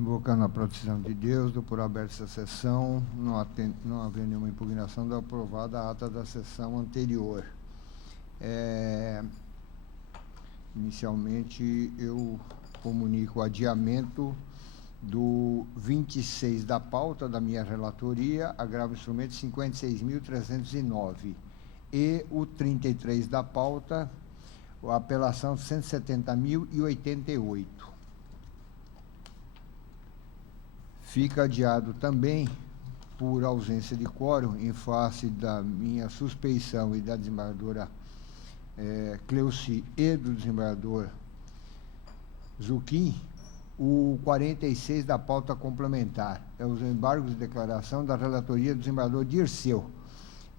Invocando a proteção de Deus, dou por aberta essa sessão, não havendo nenhuma impugnação, dou aprovada a ata da sessão anterior. Inicialmente, eu comunico o adiamento do 26 da pauta da minha relatoria, agravo instrumento 56.309, e o 33 da pauta, a apelação 170.088. Fica adiado também, por ausência de quórum, em face da minha suspeição e da desembargadora Cleuci e do desembargador Zucchim, o 46 da pauta complementar. É os embargos de declaração da relatoria do desembargador Dirceu.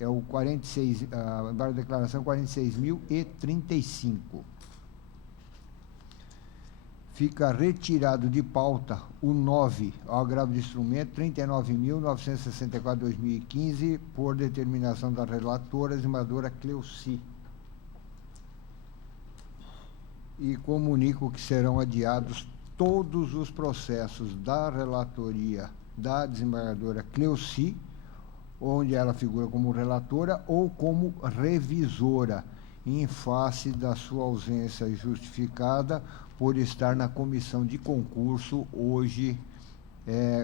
É o 46, embargo de declaração 46.035. Fica retirado de pauta o 9, ao agravo de instrumento 39.964/2015, por determinação da relatora, desembargadora Cleuci. E comunico que serão adiados todos os processos da relatoria da desembargadora Cleuci, onde ela figura como relatora ou como revisora, em face da sua ausência justificada por estar na comissão de concurso hoje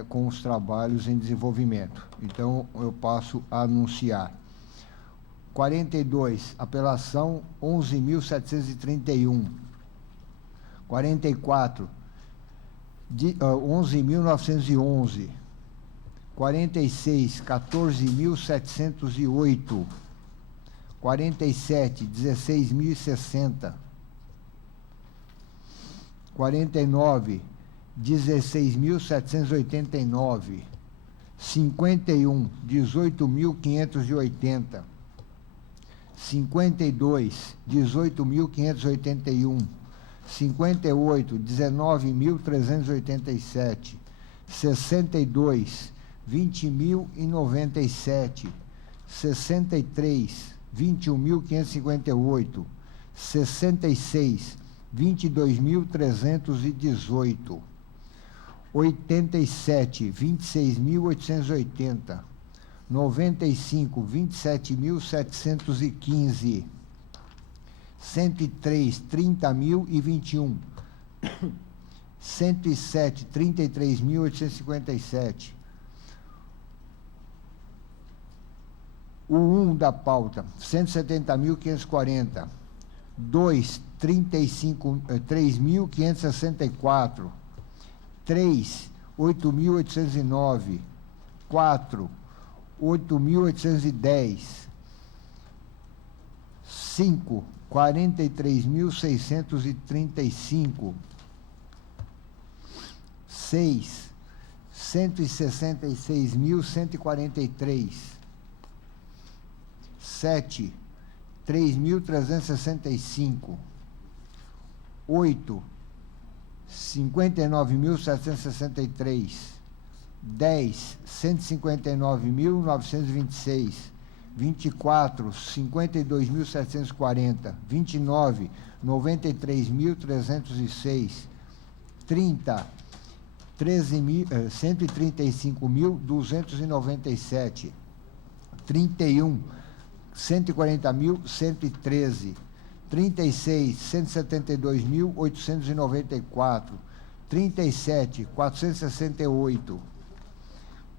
com os trabalhos em desenvolvimento. Então, eu passo a anunciar. 42, apelação 11.731. 44, 11.911. 46, 14.708. 47, 16.060. 49, 16.789. 51, 18.580. 52, 18.581. 58, 19.387. 62, 20.097. 63, 21.558. 66, 22.318. 87, 26.880. 95, 27.715. 103, 30.021. 107, 33.857. O 1 da pauta, 170.540. 2, 3.564. 3, 8.809. 4, 8.810. 5, 43.635. 6, 166.143. 7, 3.365. 8, 59.763. 10, 159.926. 24, 52.740. 29, 93.306. 30, 135.297. 31, 140.113. 36, 172.894. 37, 468.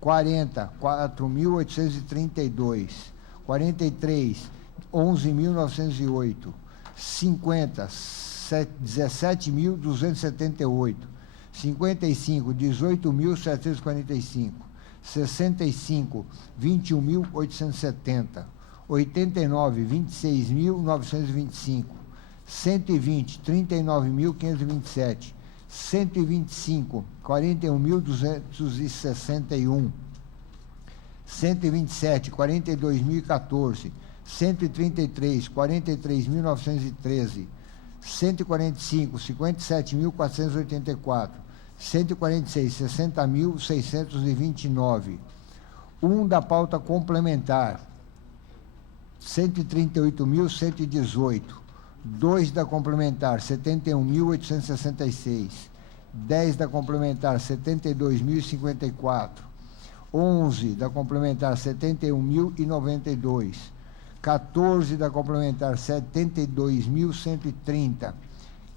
40, 4.832. 43, 11.908. 50, 17.278. 55, 18.745. 65, 21.870. 89, 26.925. 120, 39.527. 125, 41.261. 127, 42.014. 133, 43.913. 145, 57.484. 146, 60.629. 1 da pauta complementar, 138.118. 2 da complementar, 71.866. 10 da complementar 72.054, 11 da complementar 71.092, 14 da complementar 72.130,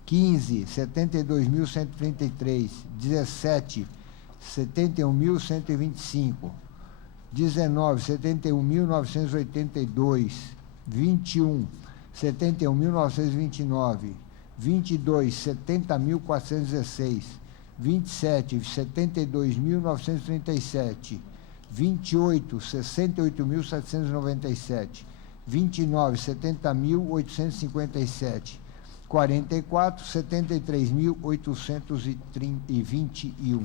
15, 72.133, 17, 71.125, 19, 71.982, 21, 71.929, 22, 70.416, 27, 72.937, 28, 68.797, 29, 70.857, 44, 73.821.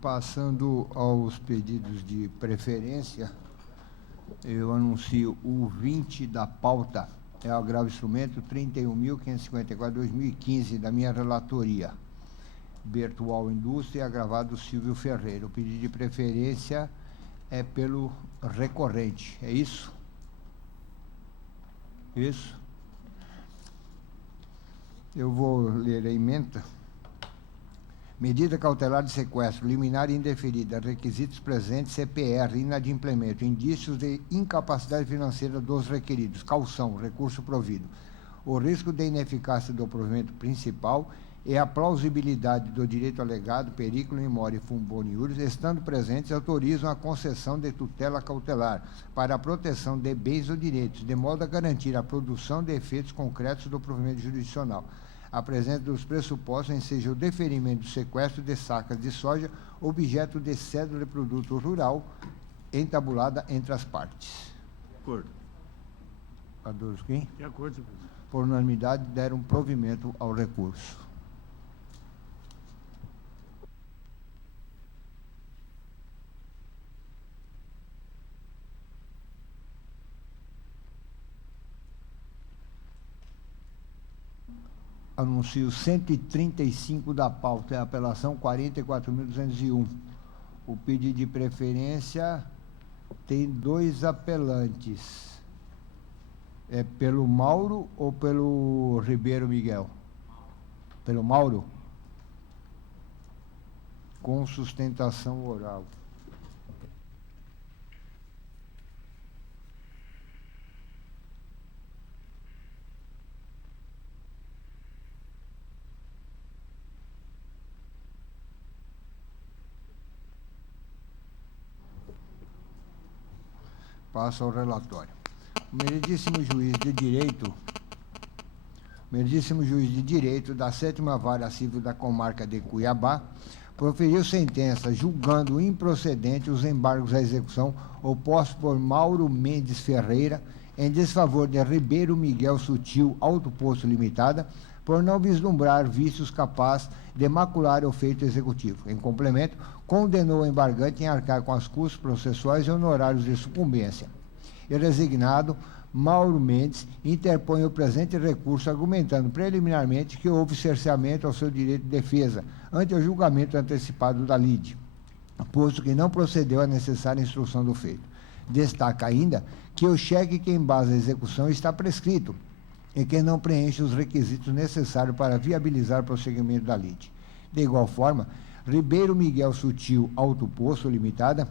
Passando aos pedidos de preferência, eu anuncio o 20 da pauta, é o agravo instrumento 31.554/2015 da minha relatoria. Bertual Indústria, agravado Silvio Ferreira. O pedido de preferência é pelo recorrente, é isso? Isso. Eu vou ler a emenda. Medida cautelar de sequestro, liminar indeferida, requisitos presentes, CPR, inadimplemento, indícios de incapacidade financeira dos requeridos, caução, recurso provido. O risco de ineficácia do provimento principal e a plausibilidade do direito alegado, periculum in mori fumboniuris, estando presentes, autorizam a concessão de tutela cautelar para a proteção de bens ou direitos, de modo a garantir a produção de efeitos concretos do provimento jurisdicional. A presença dos pressupostos seja o deferimento do sequestro de sacas de soja, objeto de cédula de produto rural, entabulada entre as partes. De acordo. Adorski? De acordo, senhor presidente. Por unanimidade, deram provimento ao recurso. Anuncio 135 da pauta, é a apelação 44.201. O pedido de preferência tem dois apelantes. É pelo Mauro ou pelo Ribeiro Miguel? Pelo Mauro? Com sustentação oral. Passo ao relatório. O meridíssimo juiz de direito da 7ª Vara Civil da Comarca de Cuiabá proferiu sentença julgando improcedente os embargos à execução opostos por Mauro Mendes Ferreira em desfavor de Ribeiro Miguel Sutil Auto Posto Limitada, por não vislumbrar vícios capazes de macular o feito executivo. Em complemento, condenou o embargante em arcar com as custas processuais e honorários de sucumbência. E resignado, Mauro Mendes interpõe o presente recurso argumentando preliminarmente que houve cerceamento ao seu direito de defesa ante o julgamento antecipado da lide, posto que não procedeu à necessária instrução do feito. Destaca ainda que o cheque que embasa a execução está prescrito e que não preenche os requisitos necessários para viabilizar o prosseguimento da lide. De igual forma, Ribeiro Miguel Sutil Auto Posto Limitada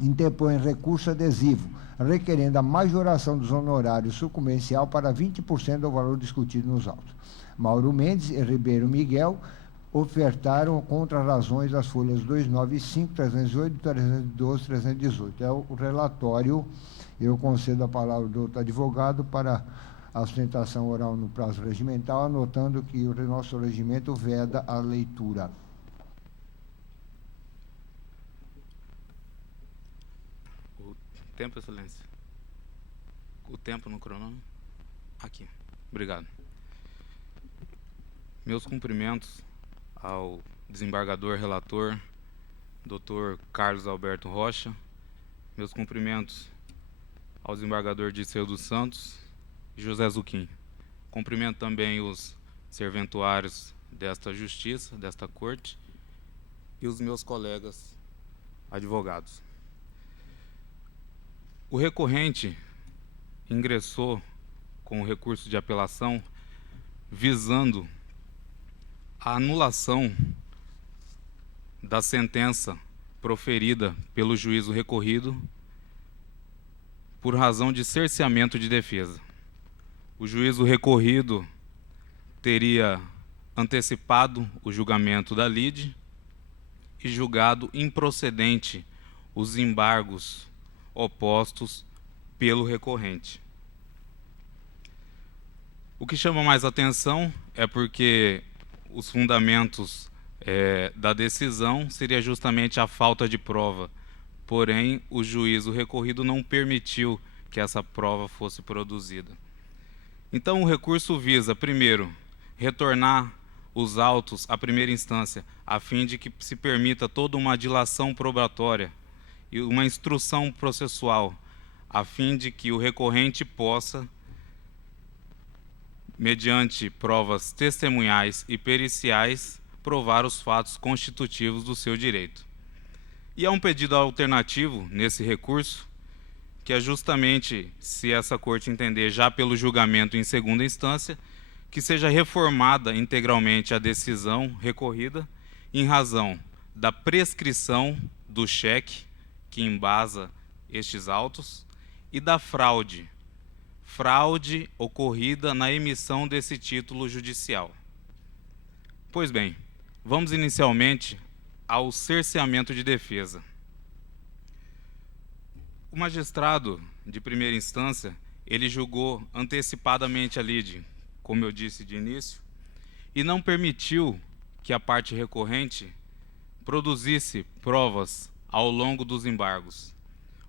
interpõe recurso adesivo, requerendo a majoração dos honorários sucumbencial para 20% do valor discutido nos autos. Mauro Mendes e Ribeiro Miguel ofertaram contra razões das folhas 295, 308, 312, 318. É o relatório. Eu concedo a palavra do outro advogado para a sustentação oral no prazo regimental, anotando que o nosso regimento veda a leitura. O tempo, Excelência. O tempo no cronômetro. Aqui. Obrigado. Meus cumprimentos ao desembargador relator, Dr. Carlos Alberto Rocha. Meus cumprimentos ao desembargador Dirceu dos Santos e José Zuquim. Cumprimento também os serventuários desta justiça, desta corte, e os meus colegas advogados. O recorrente ingressou com o recurso de apelação visando a anulação da sentença proferida pelo juízo recorrido por razão de cerceamento de defesa. O juízo recorrido teria antecipado o julgamento da lide e julgado improcedente os embargos opostos pelo recorrente. O que chama mais atenção é porque os fundamentos da decisão seria justamente a falta de prova. Porém, o juízo recorrido não permitiu que essa prova fosse produzida. Então, o recurso visa, primeiro, retornar os autos à primeira instância, a fim de que se permita toda uma dilação probatória e uma instrução processual, a fim de que o recorrente possa, mediante provas testemunhais e periciais, provar os fatos constitutivos do seu direito. E há um pedido alternativo nesse recurso, que é justamente, se essa corte entender já pelo julgamento em segunda instância, que seja reformada integralmente a decisão recorrida em razão da prescrição do cheque que embasa estes autos e da fraude ocorrida na emissão desse título judicial. Pois bem, vamos inicialmente ao cerceamento de defesa. O magistrado de primeira instância, ele julgou antecipadamente a lide, como eu disse de início, e não permitiu que a parte recorrente produzisse provas ao longo dos embargos.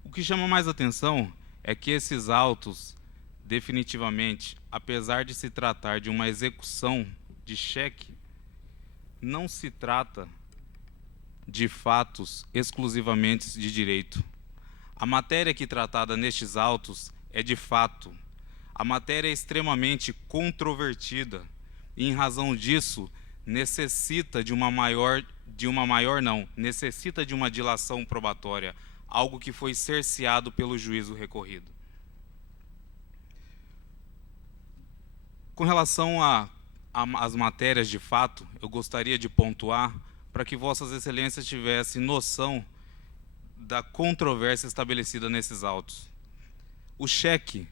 O que chama mais atenção é que esses autos, definitivamente, apesar de se tratar de uma execução de cheque, não se trata de fatos exclusivamente de direito. A matéria aqui tratada nestes autos é de fato. A matéria é extremamente controvertida e, em razão disso, necessita de necessita de uma dilação probatória, algo que foi cerceado pelo juízo recorrido. Com relação às matérias de fato, eu gostaria de pontuar para que Vossas Excelências tivessem noção da controvérsia estabelecida nesses autos. O cheque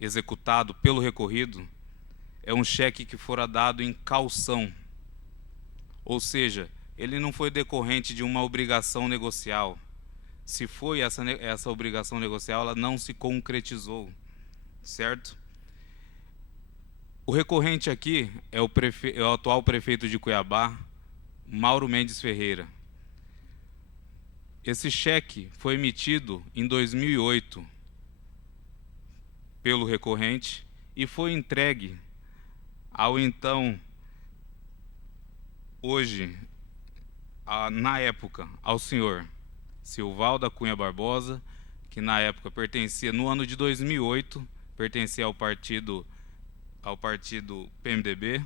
executado pelo recorrido é um cheque que fora dado em caução, ou seja, ele não foi decorrente de uma obrigação negocial. Se foi essa obrigação negocial, ela não se concretizou, certo? O recorrente aqui é o atual prefeito de Cuiabá, Mauro Mendes Ferreira. Esse cheque foi emitido em 2008 pelo recorrente e foi entregue ao então, hoje, na época, ao senhor Silval da Cunha Barbosa, que na época pertencia, no ano de 2008, pertencia ao partido PMDB.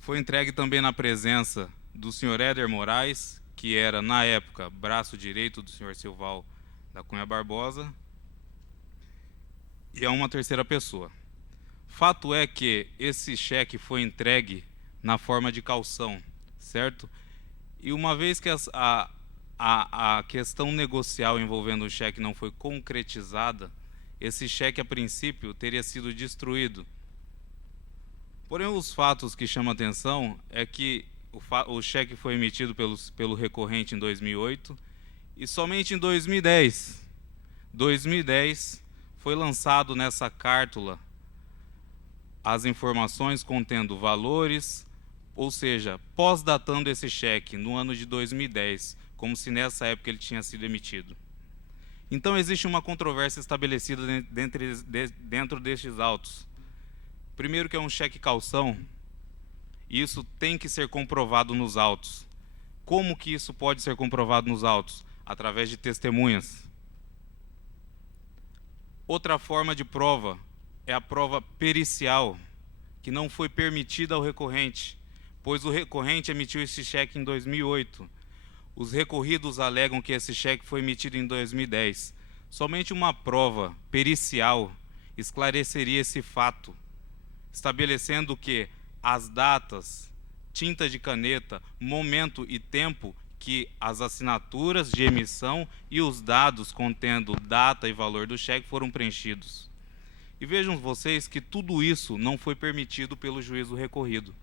Foi entregue também na presença do senhor Éder Moraes, que era, na época, braço direito do senhor Silval da Cunha Barbosa, e a uma terceira pessoa. Fato é que esse cheque foi entregue na forma de caução, certo? E uma vez que a questão negocial envolvendo o cheque não foi concretizada, esse cheque, a princípio, teria sido destruído. Porém, os fatos que chamam a atenção é que o cheque foi emitido pelo recorrente em 2008 e somente em 2010 foi lançado nessa cártula as informações contendo valores, ou seja, pós-datando esse cheque no ano de 2010, como se nessa época ele tinha sido emitido. Então existe uma controvérsia estabelecida dentro destes autos. Primeiro, que é um cheque calção, e isso tem que ser comprovado nos autos. Como que isso pode ser comprovado nos autos? Através de testemunhas. Outra forma de prova é a prova pericial, que não foi permitida ao recorrente, pois o recorrente emitiu esse cheque em 2008. Os recorridos alegam que esse cheque foi emitido em 2010. Somente uma prova pericial esclareceria esse fato, estabelecendo que as datas, tinta de caneta, momento e tempo que as assinaturas de emissão e os dados contendo data e valor do cheque foram preenchidos. E vejam vocês que tudo isso não foi permitido pelo juízo recorrido.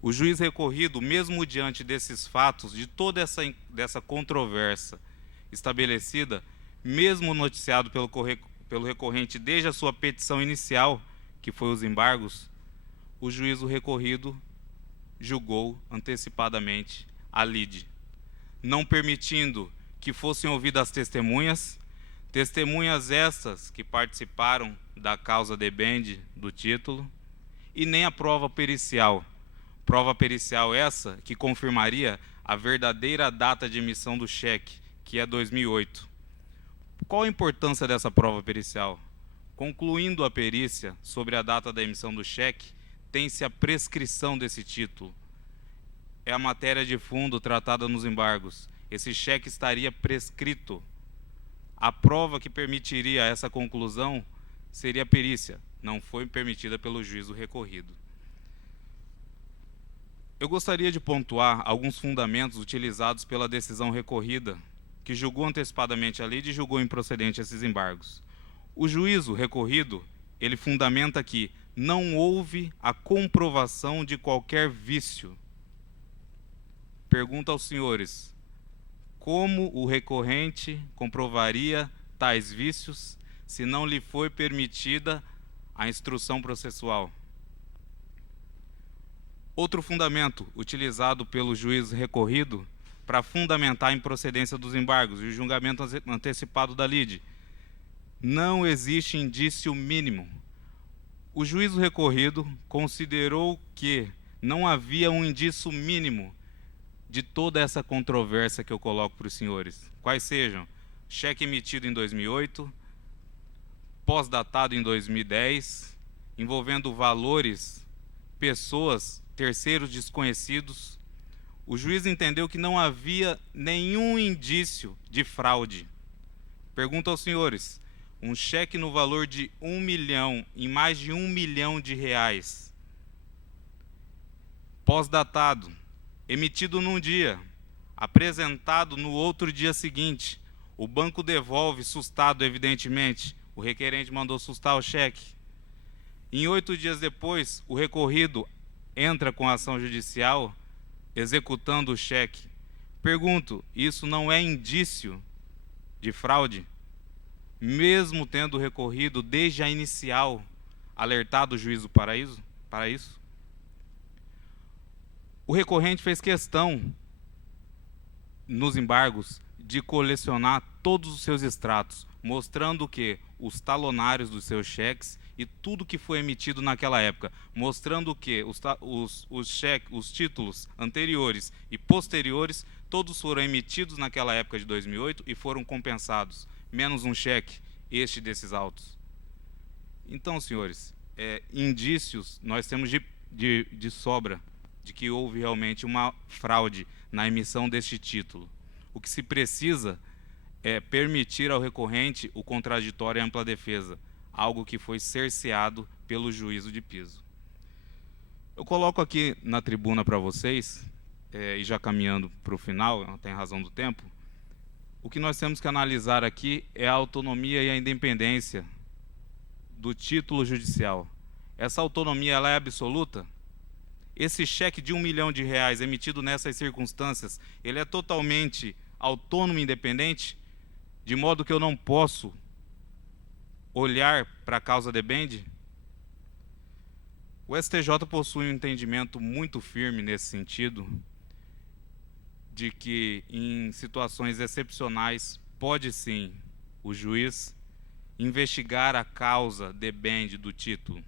O juiz recorrido, mesmo diante desses fatos, de toda dessa controvérsia estabelecida, mesmo noticiado pelo recorrente desde a sua petição inicial, que foi os embargos, o juízo recorrido julgou antecipadamente a lide, não permitindo que fossem ouvidas as testemunhas essas que participaram da causa debende do título, e nem a prova pericial essa que confirmaria a verdadeira data de emissão do cheque, que é 2008. Qual a importância dessa prova pericial? Concluindo a perícia sobre a data da emissão do cheque, tem-se a prescrição desse título. É a matéria de fundo tratada nos embargos. Esse cheque estaria prescrito. A prova que permitiria essa conclusão seria a perícia. Não foi permitida pelo juízo recorrido. Eu gostaria de pontuar alguns fundamentos utilizados pela decisão recorrida, que julgou antecipadamente a lide e julgou improcedente esses embargos. O juízo recorrido, ele fundamenta que não houve a comprovação de qualquer vício. Pergunta aos senhores, como o recorrente comprovaria tais vícios se não lhe foi permitida a instrução processual? Outro fundamento utilizado pelo juiz recorrido para fundamentar a improcedência dos embargos e o julgamento antecipado da lide: não existe indício mínimo. O juízo recorrido considerou que não havia um indício mínimo de toda essa controvérsia que eu coloco para os senhores. Quais sejam? Cheque emitido em 2008, pós-datado em 2010, envolvendo valores, pessoas, terceiros desconhecidos. O juiz entendeu que não havia nenhum indício de fraude. Pergunto aos senhores, um cheque no valor de 1 milhão, em mais de 1 milhão de reais, pós-datado, emitido num dia, apresentado no outro dia seguinte, o banco devolve, sustado evidentemente, o requerente mandou sustar o cheque. Em 8 dias depois, o recorrido entra com a ação judicial, executando o cheque. Pergunto, isso não é indício de fraude? Mesmo tendo recorrido desde a inicial, alertado o juízo para isso? O recorrente fez questão, nos embargos, de colecionar todos os seus extratos, mostrando que os talonários dos seus cheques e tudo que foi emitido naquela época, mostrando que os títulos anteriores e posteriores, todos foram emitidos naquela época de 2008 e foram compensados, menos um cheque, este desses autos. Então, senhores, indícios nós temos de sobra de que houve realmente uma fraude na emissão deste título. O que se precisa é permitir ao recorrente o contraditório e ampla defesa, algo que foi cerceado pelo juízo de piso. Eu coloco aqui na tribuna para vocês, e já caminhando para o final, tem razão do tempo, o que nós temos que analisar aqui é a autonomia e a independência do título judicial. Essa autonomia, ela é absoluta? Esse cheque de 1 milhão de reais emitido nessas circunstâncias, ele é totalmente autônomo e independente, de modo que eu não posso olhar para a causa debende? O STJ possui um entendimento muito firme nesse sentido, de que em situações excepcionais pode sim o juiz investigar a causa debende do título.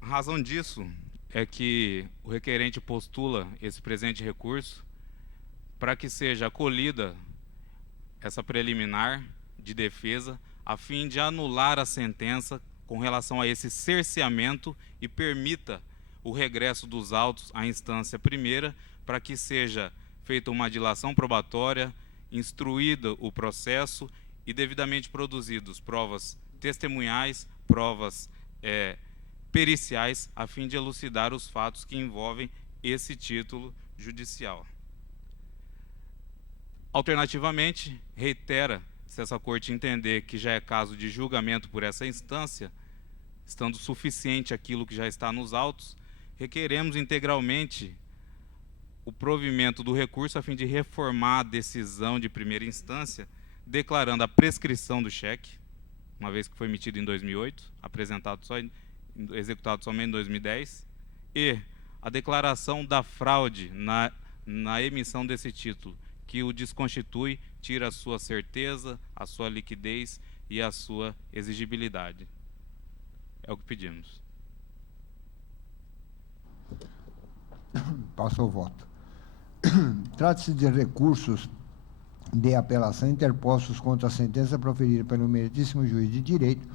A razão disso é que o requerente postula esse presente recurso para que seja acolhida essa preliminar de defesa, a fim de anular a sentença com relação a esse cerceamento e permita o regresso dos autos à instância primeira, para que seja feita uma dilação probatória, instruído o processo e devidamente produzidos provas testemunhais, provas periciais, a fim de elucidar os fatos que envolvem esse título judicial. Alternativamente, reitera, se essa corte entender que já é caso de julgamento por essa instância, estando suficiente aquilo que já está nos autos, requeremos integralmente o provimento do recurso a fim de reformar a decisão de primeira instância, declarando a prescrição do cheque, uma vez que foi emitido em 2008, executado somente em 2010, e a declaração da fraude na emissão desse título, que o desconstitui, tira a sua certeza, a sua liquidez e a sua exigibilidade. É o que pedimos. Passo ao voto. Trata-se de recursos de apelação interpostos contra a sentença proferida pelo meritíssimo juiz de direito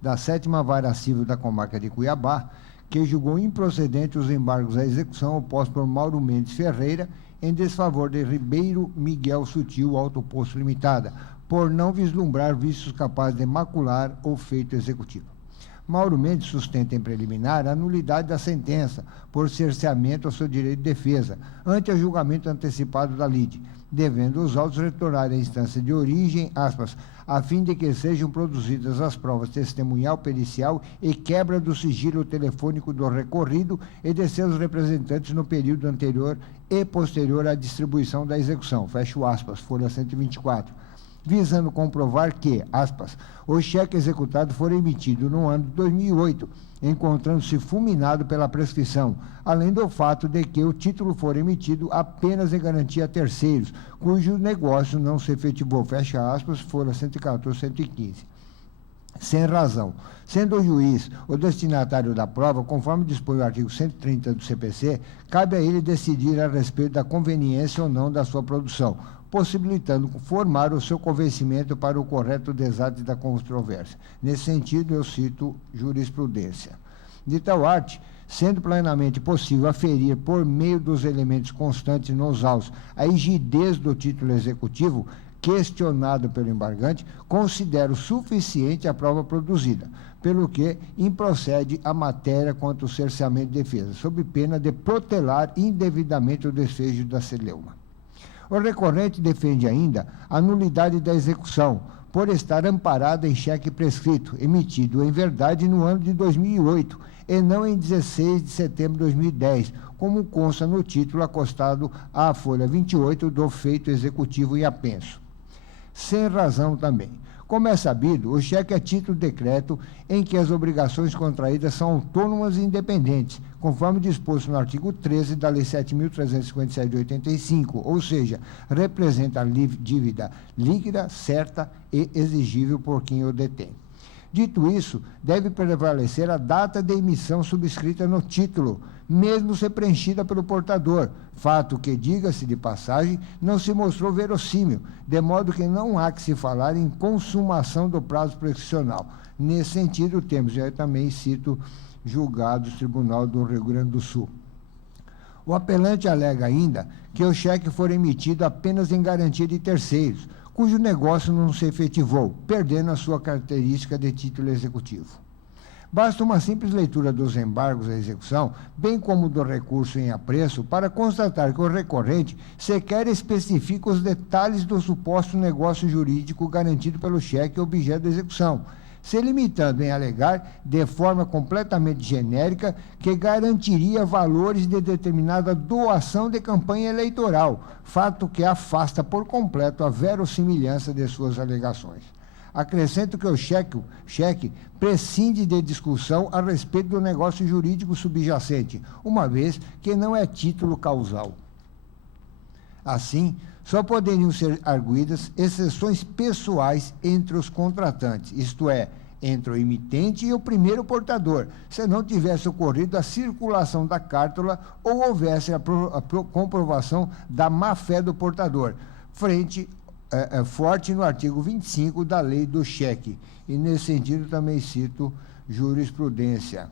da 7ª Vara Civil da Comarca de Cuiabá, que julgou improcedente os embargos à execução opostos por Mauro Mendes Ferreira em desfavor de Ribeiro Miguel Sutil Autoposto Limitada, por não vislumbrar vícios capazes de macular o feito executivo. Mauro Mendes sustenta em preliminar a nulidade da sentença por cerceamento ao seu direito de defesa, ante o julgamento antecipado da lide, devendo os autos retornarem à instância de origem, aspas, a fim de que sejam produzidas as provas testemunhal, pericial e quebra do sigilo telefônico do recorrido e de seus representantes no período anterior e posterior à distribuição da execução, fecho aspas, folha 124, visando comprovar que, aspas, o cheque executado for emitido no ano de 2008, encontrando-se fulminado pela prescrição, além do fato de que o título for emitido apenas em garantia a terceiros, cujo negócio não se efetivou, fecha aspas, folha 114, 115. Sem razão. Sendo o juiz o destinatário da prova, conforme dispõe o artigo 130 do CPC, cabe a ele decidir a respeito da conveniência ou não da sua produção, possibilitando formar o seu convencimento para o correto desate da controvérsia. Nesse sentido, eu cito jurisprudência. De tal arte, sendo plenamente possível aferir, por meio dos elementos constantes nos autos, a rigidez do título executivo, questionado pelo embargante, considero suficiente a prova produzida, pelo que improcede a matéria quanto ao cerceamento de defesa, sob pena de protelar indevidamente o desfecho da celeuma. O recorrente defende ainda a nulidade da execução, por estar amparada em cheque prescrito, emitido em verdade no ano de 2008, e não em 16 de setembro de 2010, como consta no título acostado à folha 28 do feito executivo em apenso. Sem razão também. Como é sabido, o cheque é título de decreto em que as obrigações contraídas são autônomas e independentes, conforme disposto no artigo 13 da Lei 7.357 de 85, ou seja, representa a dívida líquida, certa e exigível por quem o detém. Dito isso, deve prevalecer a data de emissão subscrita no título, mesmo ser preenchida pelo portador, fato que, diga-se de passagem, não se mostrou verossímil, de modo que não há que se falar em consumação do prazo prescricional. Nesse sentido, temos, eu também cito, julgados Tribunal do Rio Grande do Sul. O apelante alega ainda que o cheque for emitido apenas em garantia de terceiros, cujo negócio não se efetivou, perdendo a sua característica de título executivo. Basta uma simples leitura dos embargos à execução, bem como do recurso em apreço, para constatar que o recorrente sequer especifica os detalhes do suposto negócio jurídico garantido pelo cheque objeto da execução, se limitando em alegar, de forma completamente genérica, que garantiria valores de determinada doação de campanha eleitoral, fato que afasta por completo a verossimilhança de suas alegações. Acrescento que o cheque prescinde de discussão a respeito do negócio jurídico subjacente, uma vez que não é título causal. Assim, só poderiam ser arguidas exceções pessoais entre os contratantes, isto é, entre o emitente e o primeiro portador, se não tivesse ocorrido a circulação da cártula ou houvesse a comprovação da má-fé do portador, forte no artigo 25 da lei do cheque. E, nesse sentido, também cito jurisprudência.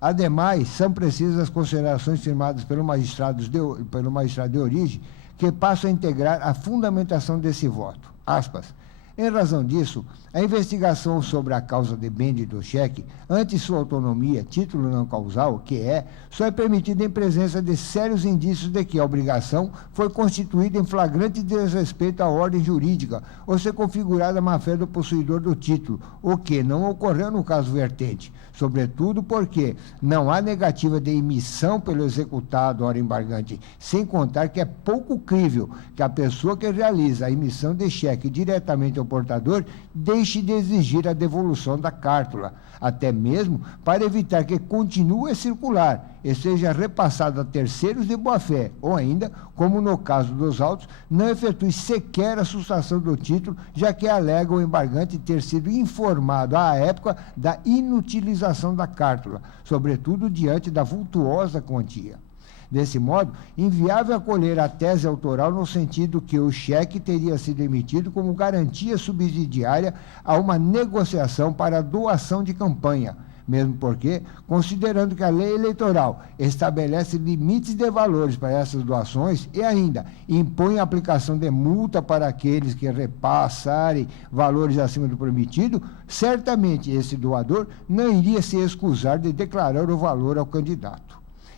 Ademais, são precisas as considerações firmadas pelo magistrado de origem, que passam a integrar a fundamentação desse voto. Aspas. Em razão disso, a investigação sobre a causa de bem do cheque, ante sua autonomia, título não causal, só é permitida em presença de sérios indícios de que a obrigação foi constituída em flagrante desrespeito à ordem jurídica ou ser configurada a má-fé do possuidor do título, o que não ocorreu no caso vertente, sobretudo porque não há negativa de emissão pelo executado ora embargante, sem contar que é pouco crível que a pessoa que realiza a emissão de cheque diretamente ao portador deixe de exigir a devolução da cártula, até mesmo para evitar que continue a circular e seja repassado a terceiros de boa-fé, ou ainda, como no caso dos autos, não efetue sequer a sustação do título, já que alega o embargante ter sido informado à época da inutilização da cártula, sobretudo diante da vultuosa quantia. Desse modo, inviável acolher a tese autoral no sentido que o cheque teria sido emitido como garantia subsidiária a uma negociação para a doação de campanha, mesmo porque, considerando que a lei eleitoral estabelece limites de valores para essas doações e ainda impõe a aplicação de multa para aqueles que repassarem valores acima do permitido, certamente esse doador não iria se escusar de declarar o valor ao candidato.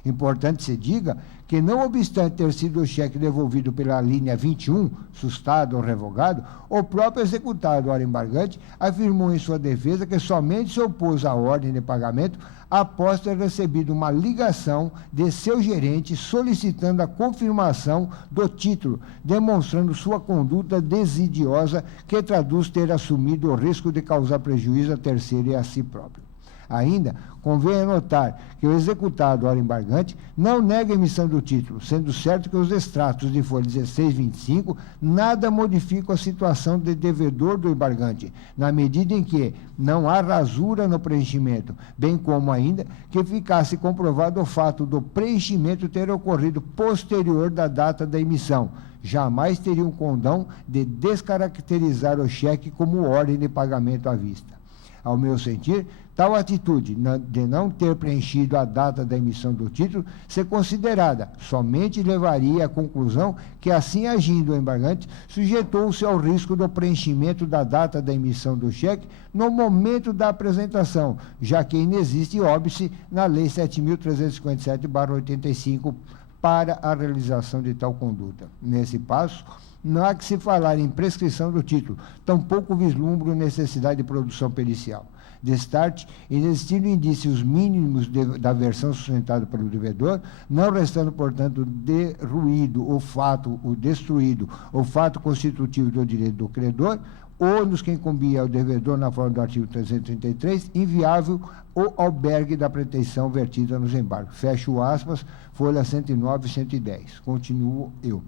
Importante se diga que, não obstante ter sido o cheque devolvido pela linha 21, sustado ou revogado, o próprio executado, ora embargante, afirmou em sua defesa que somente se opôs à ordem de pagamento após ter recebido uma ligação de seu gerente solicitando a confirmação do título, demonstrando sua conduta desidiosa que traduz ter assumido o risco de causar prejuízo a terceiro e a si próprio. Ainda, convém anotar que o executado, ora embargante, não nega a emissão do título, sendo certo que os extratos de folha 1625 nada modificam a situação de devedor do embargante, na medida em que não há rasura no preenchimento, bem como ainda que ficasse comprovado o fato do preenchimento ter ocorrido posterior da data da emissão. Jamais teria um condão de descaracterizar o cheque como ordem de pagamento à vista. Ao meu sentir, tal atitude de não ter preenchido a data da emissão do título, ser considerada, somente levaria à conclusão que, assim agindo o embargante, sujeitou-se ao risco do preenchimento da data da emissão do cheque no momento da apresentação, já que inexiste óbice na Lei 7.357/85 para a realização de tal conduta. Nesse passo, não há que se falar em prescrição do título, tampouco vislumbro necessidade de produção pericial. Destarte, inexistindo indícios mínimos da versão sustentada pelo devedor, não restando, portanto, destruído o fato constitutivo do direito do credor, ônus que incumbia ao devedor na forma do artigo 333, inviável o albergue da pretensão vertida nos embargos. Fecho aspas, folha 109 e 110. Continuo eu.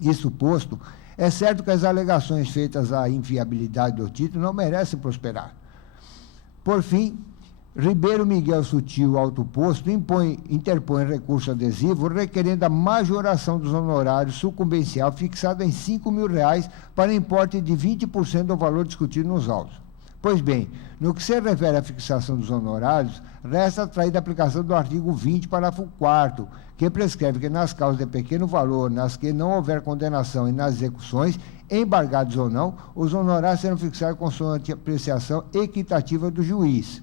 Isso posto, é certo que as alegações feitas à inviabilidade do título não merecem prosperar. Por fim, Ribeiro Miguel Sutil, auto posto, interpõe recurso adesivo requerendo a majoração dos honorários sucumbencial fixada em R$5.000 para importe de 20% do valor discutido nos autos. Pois bem, no que se refere à fixação dos honorários, resta atraída a aplicação do artigo 20, parágrafo 4º, que prescreve que nas causas de pequeno valor, nas que não houver condenação e nas execuções, embargados ou não, os honorários serão fixados consoante apreciação equitativa do juiz.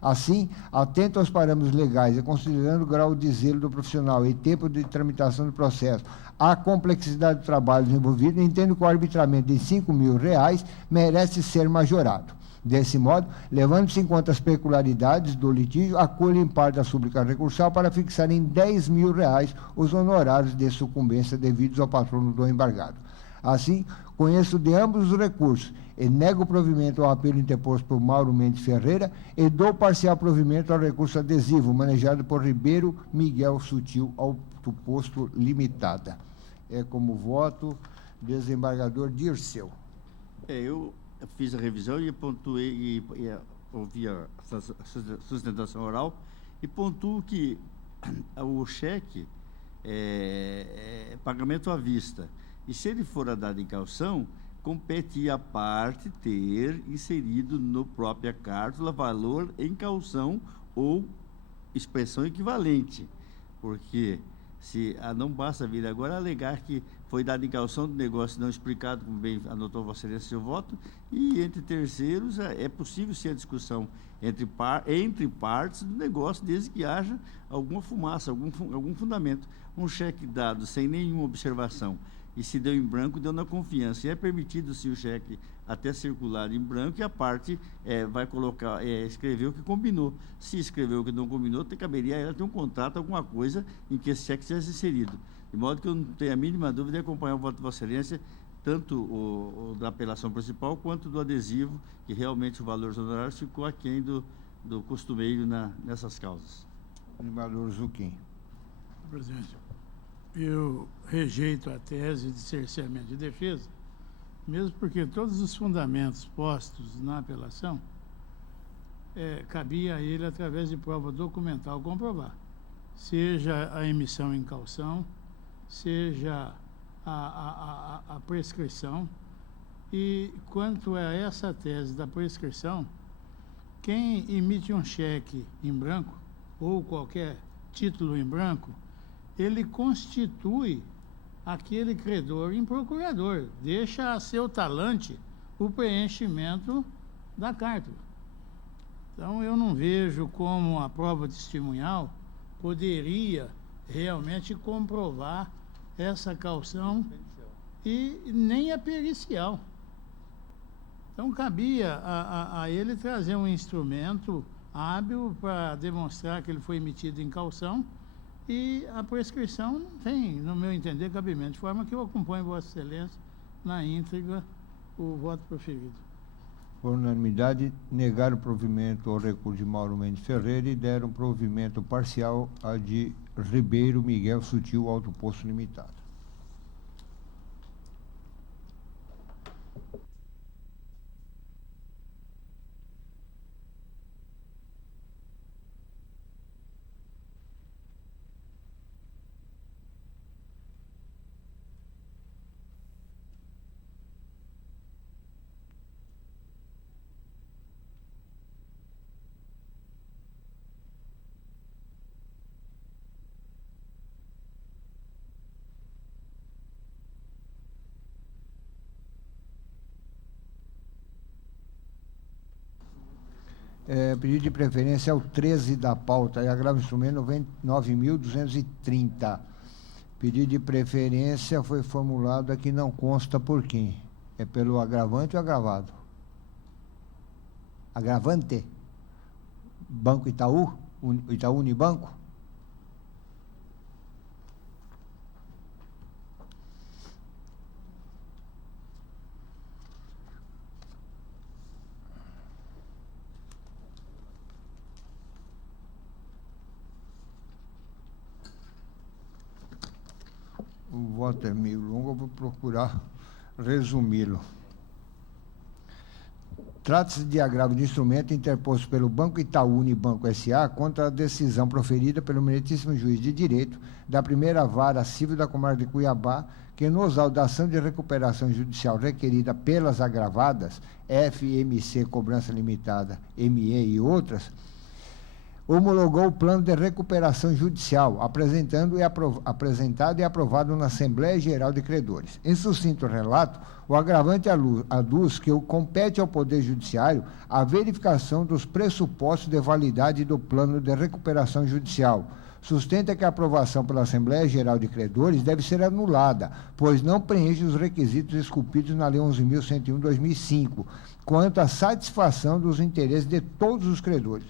Assim, atento aos parâmetros legais e considerando o grau de zelo do profissional e tempo de tramitação do processo, a complexidade do trabalho envolvido, entendo que o arbitramento de R$5.000 merece ser majorado. Desse modo, levando-se em conta as peculiaridades do litígio, acolho em parte a súplica recursal para fixar em R$10.000 os honorários de sucumbência devidos ao patrono do embargado. Assim, conheço de ambos os recursos e nego o provimento ao apelo interposto por Mauro Mendes Ferreira e dou parcial provimento ao recurso adesivo manejado por Ribeiro Miguel Sutil Autoposto Limitada. É como voto, desembargador Dirceu. Eu fiz a revisão e pontuei e ouvi a sustentação oral e pontuo que o cheque é pagamento à vista. E se ele for dado em caução, compete à parte ter inserido no própria cártula valor em caução ou expressão equivalente. Porque não basta vir agora alegar que foi dado em caução do negócio não explicado, como bem anotou Vossa Excelência seu voto, e entre terceiros é possível ser a discussão entre partes do negócio, desde que haja alguma fumaça, algum fundamento. Um cheque dado sem nenhuma observação e se deu em branco, deu na confiança. E é permitido, se o cheque até circular em branco, e a parte vai colocar, escrever o que combinou. Se escreveu o que não combinou, caberia a ela ter um contrato, alguma coisa em que esse cheque seja inserido. De modo que eu não tenho a mínima dúvida de acompanhar o voto de Vossa Excelência, tanto o da apelação principal, quanto do adesivo, que realmente o valor dos honorários ficou aquém do costumeiro nessas causas. Desembargador Zucchini. Presidente, eu rejeito a tese de cerceamento de defesa, mesmo porque todos os fundamentos postos na apelação cabia a ele, através de prova documental, comprovar. Seja a emissão em caução, seja a prescrição. E quanto a essa tese da prescrição, quem emite um cheque em branco, ou qualquer título em branco, ele constitui aquele credor em procurador, deixa a seu talante o preenchimento da cártula. Então, eu não vejo como a prova testemunhal poderia realmente comprovar essa caução e nem a pericial. Então, cabia a ele trazer um instrumento hábil para demonstrar que ele foi emitido em caução, e a prescrição não tem, no meu entender, cabimento, de forma que eu acompanho Vossa Excelência na íntegra o voto proferido. Por unanimidade, negaram o provimento ao recurso de Mauro Mendes Ferreira e deram provimento parcial a de Ribeiro Miguel Sutil Autoposto Limitado. Pedido de preferência é o 13 da pauta, e agravo instrumento 9.230. Pedido de preferência foi formulado aqui, não consta por quem. É pelo agravante ou agravado? Agravante? Banco Itaú? Itaú Unibanco? O voto é meio longo, eu vou procurar resumi-lo. Trata-se de agravo de instrumento interposto pelo Banco Itaú Unibanco S.A. contra a decisão proferida pelo meritíssimo juiz de direito da primeira vara civil da comarca de Cuiabá, que nos autos da ação de recuperação judicial requerida pelas agravadas, FMC Cobrança Limitada, ME e outras, homologou o plano de recuperação judicial, apresentado e aprovado na Assembleia Geral de Credores. Em sucinto relato, o agravante aduz que compete ao Poder Judiciário a verificação dos pressupostos de validade do plano de recuperação judicial. Sustenta que a aprovação pela Assembleia Geral de Credores deve ser anulada, pois não preenche os requisitos esculpidos na Lei 11.101/2005, quanto à satisfação dos interesses de todos os credores.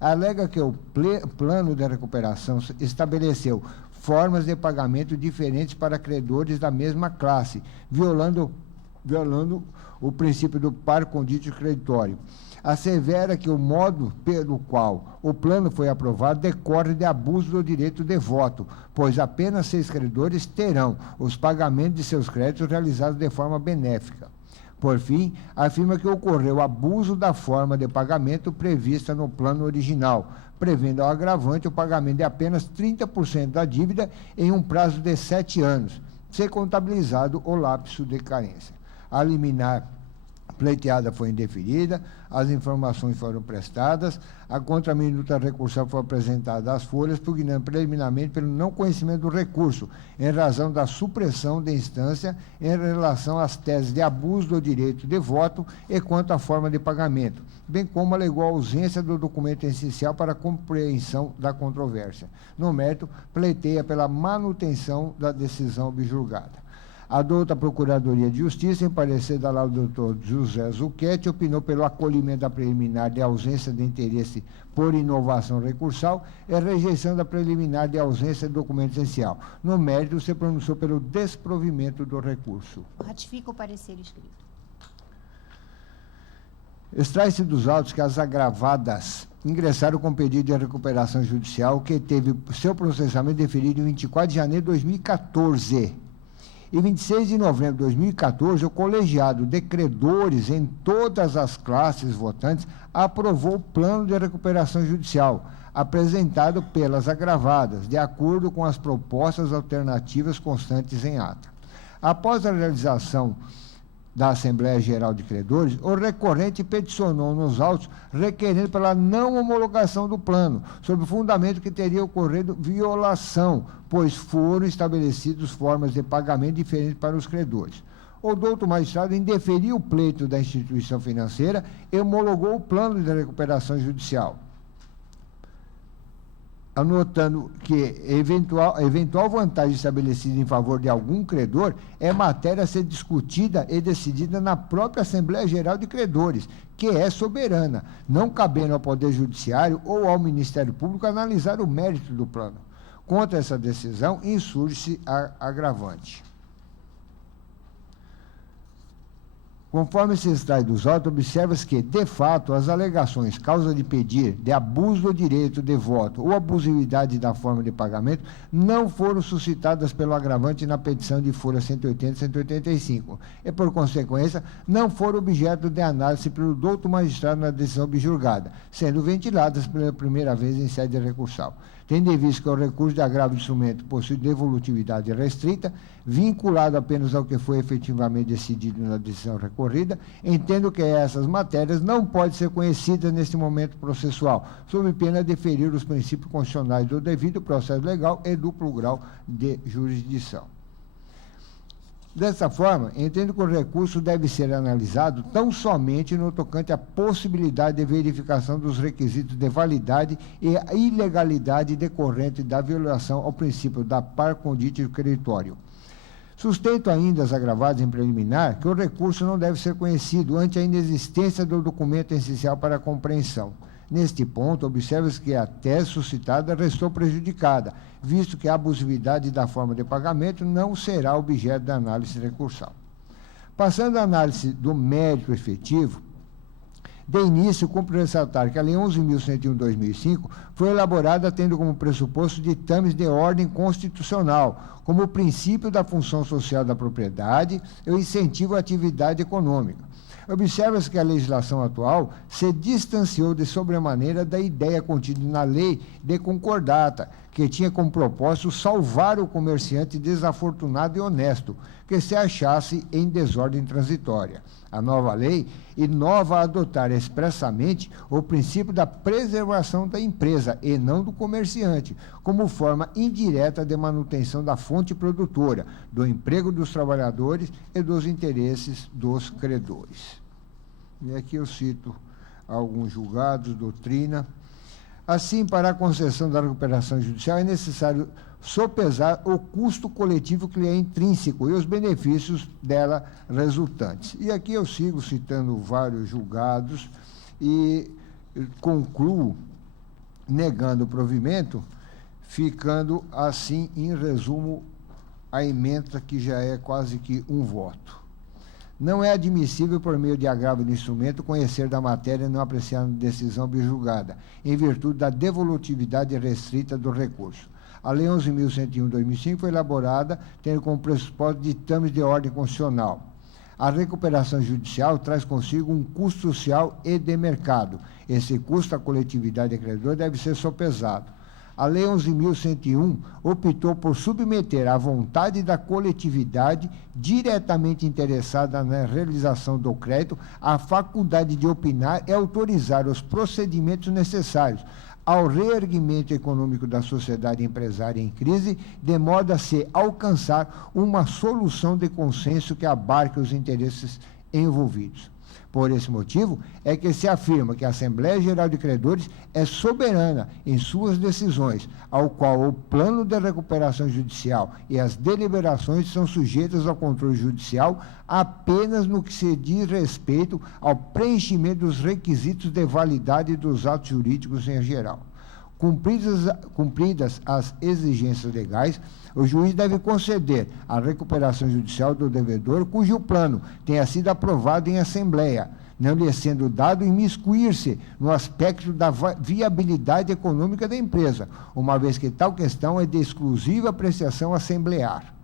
Alega que o plano de recuperação estabeleceu formas de pagamento diferentes para credores da mesma classe, violando o princípio do par conditio creditório. Assevera que o modo pelo qual o plano foi aprovado decorre de abuso do direito de voto, pois apenas 6 credores terão os pagamentos de seus créditos realizados de forma benéfica. Por fim, afirma que ocorreu abuso da forma de pagamento prevista no plano original, prevendo ao agravante o pagamento de apenas 30% da dívida em um prazo de 7 anos, ser contabilizado o lapso de carência. A liminar pleiteada foi indeferida, as informações foram prestadas, a contraminuta recursal foi apresentada às folhas, pugnando preliminarmente pelo não conhecimento do recurso, em razão da supressão da instância em relação às teses de abuso do direito de voto e quanto à forma de pagamento, bem como alegou a ausência do documento essencial para a compreensão da controvérsia. No mérito, pleiteia pela manutenção da decisão objulgada. A douta Procuradoria de Justiça, em parecer da lá do doutor José Zucchetti, opinou pelo acolhimento da preliminar de ausência de interesse por inovação recursal e rejeição da preliminar de ausência de documento essencial. No mérito, se pronunciou pelo desprovimento do recurso. Ratifica o parecer escrito. Extrai-se dos autos que as agravadas ingressaram com pedido de recuperação judicial que teve seu processamento deferido em 24 de janeiro de 2014. Em 26 de novembro de 2014, o colegiado de credores em todas as classes votantes aprovou o plano de recuperação judicial, apresentado pelas agravadas, de acordo com as propostas alternativas constantes em ata. Após a realização da Assembleia Geral de Credores, o recorrente peticionou nos autos requerendo pela não homologação do plano, sob o fundamento que teria ocorrido violação, pois foram estabelecidas formas de pagamento diferentes para os credores. O douto magistrado indeferiu o pleito da instituição financeira e homologou o plano de recuperação judicial, anotando que eventual vantagem estabelecida em favor de algum credor é matéria a ser discutida e decidida na própria Assembleia Geral de Credores, que é soberana, não cabendo ao Poder Judiciário ou ao Ministério Público analisar o mérito do plano. Contra essa decisão, insurge-se a agravante. Conforme se extrai dos autos, observa-se que, de fato, as alegações causa de pedir, de abuso do direito de voto ou abusividade da forma de pagamento não foram suscitadas pelo agravante na petição de folha 180 e 185 e, por consequência, não foram objeto de análise pelo douto magistrado na decisão objulgada, sendo ventiladas pela primeira vez em sede recursal. Tendo em vista que o recurso de agravo de instrumento possui devolutividade restrita, vinculado apenas ao que foi efetivamente decidido na decisão recorrida, entendo que essas matérias não podem ser conhecidas neste momento processual, sob pena de ferir os princípios constitucionais do devido processo legal e duplo grau de jurisdição. Dessa forma, entendo que o recurso deve ser analisado tão somente no tocante à possibilidade de verificação dos requisitos de validade e a ilegalidade decorrente da violação ao princípio da par conditio creditório. Sustento ainda as agravadas em preliminar que o recurso não deve ser conhecido ante a inexistência do documento essencial para a compreensão. Neste ponto, observa-se que a tese suscitada restou prejudicada, visto que a abusividade da forma de pagamento não será objeto da análise recursal. Passando à análise do mérito efetivo, de início, cumpre ressaltar que a Lei 11.101/2005 foi elaborada tendo como pressuposto ditames de ordem constitucional, como o princípio da função social da propriedade e o incentivo à atividade econômica. Observa-se que a legislação atual se distanciou de sobremaneira da ideia contida na lei de concordata, que tinha como propósito salvar o comerciante desafortunado e honesto, que se achasse em desordem transitória. A nova lei inova a adotar expressamente o princípio da preservação da empresa e não do comerciante, como forma indireta de manutenção da fonte produtora, do emprego dos trabalhadores e dos interesses dos credores. E aqui eu cito alguns julgados, doutrina. Assim, para a concessão da recuperação judicial, é necessário sopesar o custo coletivo que lhe é intrínseco e os benefícios dela resultantes. E aqui eu sigo citando vários julgados e concluo negando o provimento, ficando assim, em resumo, a ementa que já é quase que um voto. Não é admissível, por meio de agravo do instrumento, conhecer da matéria não apreciando decisão bijulgada, em virtude da devolutividade restrita do recurso. A Lei 11.101/2005 foi elaborada tendo como pressuposto ditames de ordem constitucional. A recuperação judicial traz consigo um custo social e de mercado. Esse custo à coletividade acreedora deve ser sopesado. A Lei 11.101 optou por submeter à vontade da coletividade diretamente interessada na realização do crédito a faculdade de opinar e autorizar os procedimentos necessários ao reerguimento econômico da sociedade empresária em crise, de modo a se alcançar uma solução de consenso que abarque os interesses envolvidos. Por esse motivo, é que se afirma que a Assembleia Geral de Credores é soberana em suas decisões, ao qual o plano de recuperação judicial e as deliberações são sujeitas ao controle judicial apenas no que se diz respeito ao preenchimento dos requisitos de validade dos atos jurídicos em geral. Cumpridas as exigências legais, o juiz deve conceder a recuperação judicial do devedor cujo plano tenha sido aprovado em assembleia, não lhe sendo dado imiscuir-se no aspecto da viabilidade econômica da empresa, uma vez que tal questão é de exclusiva apreciação assemblear.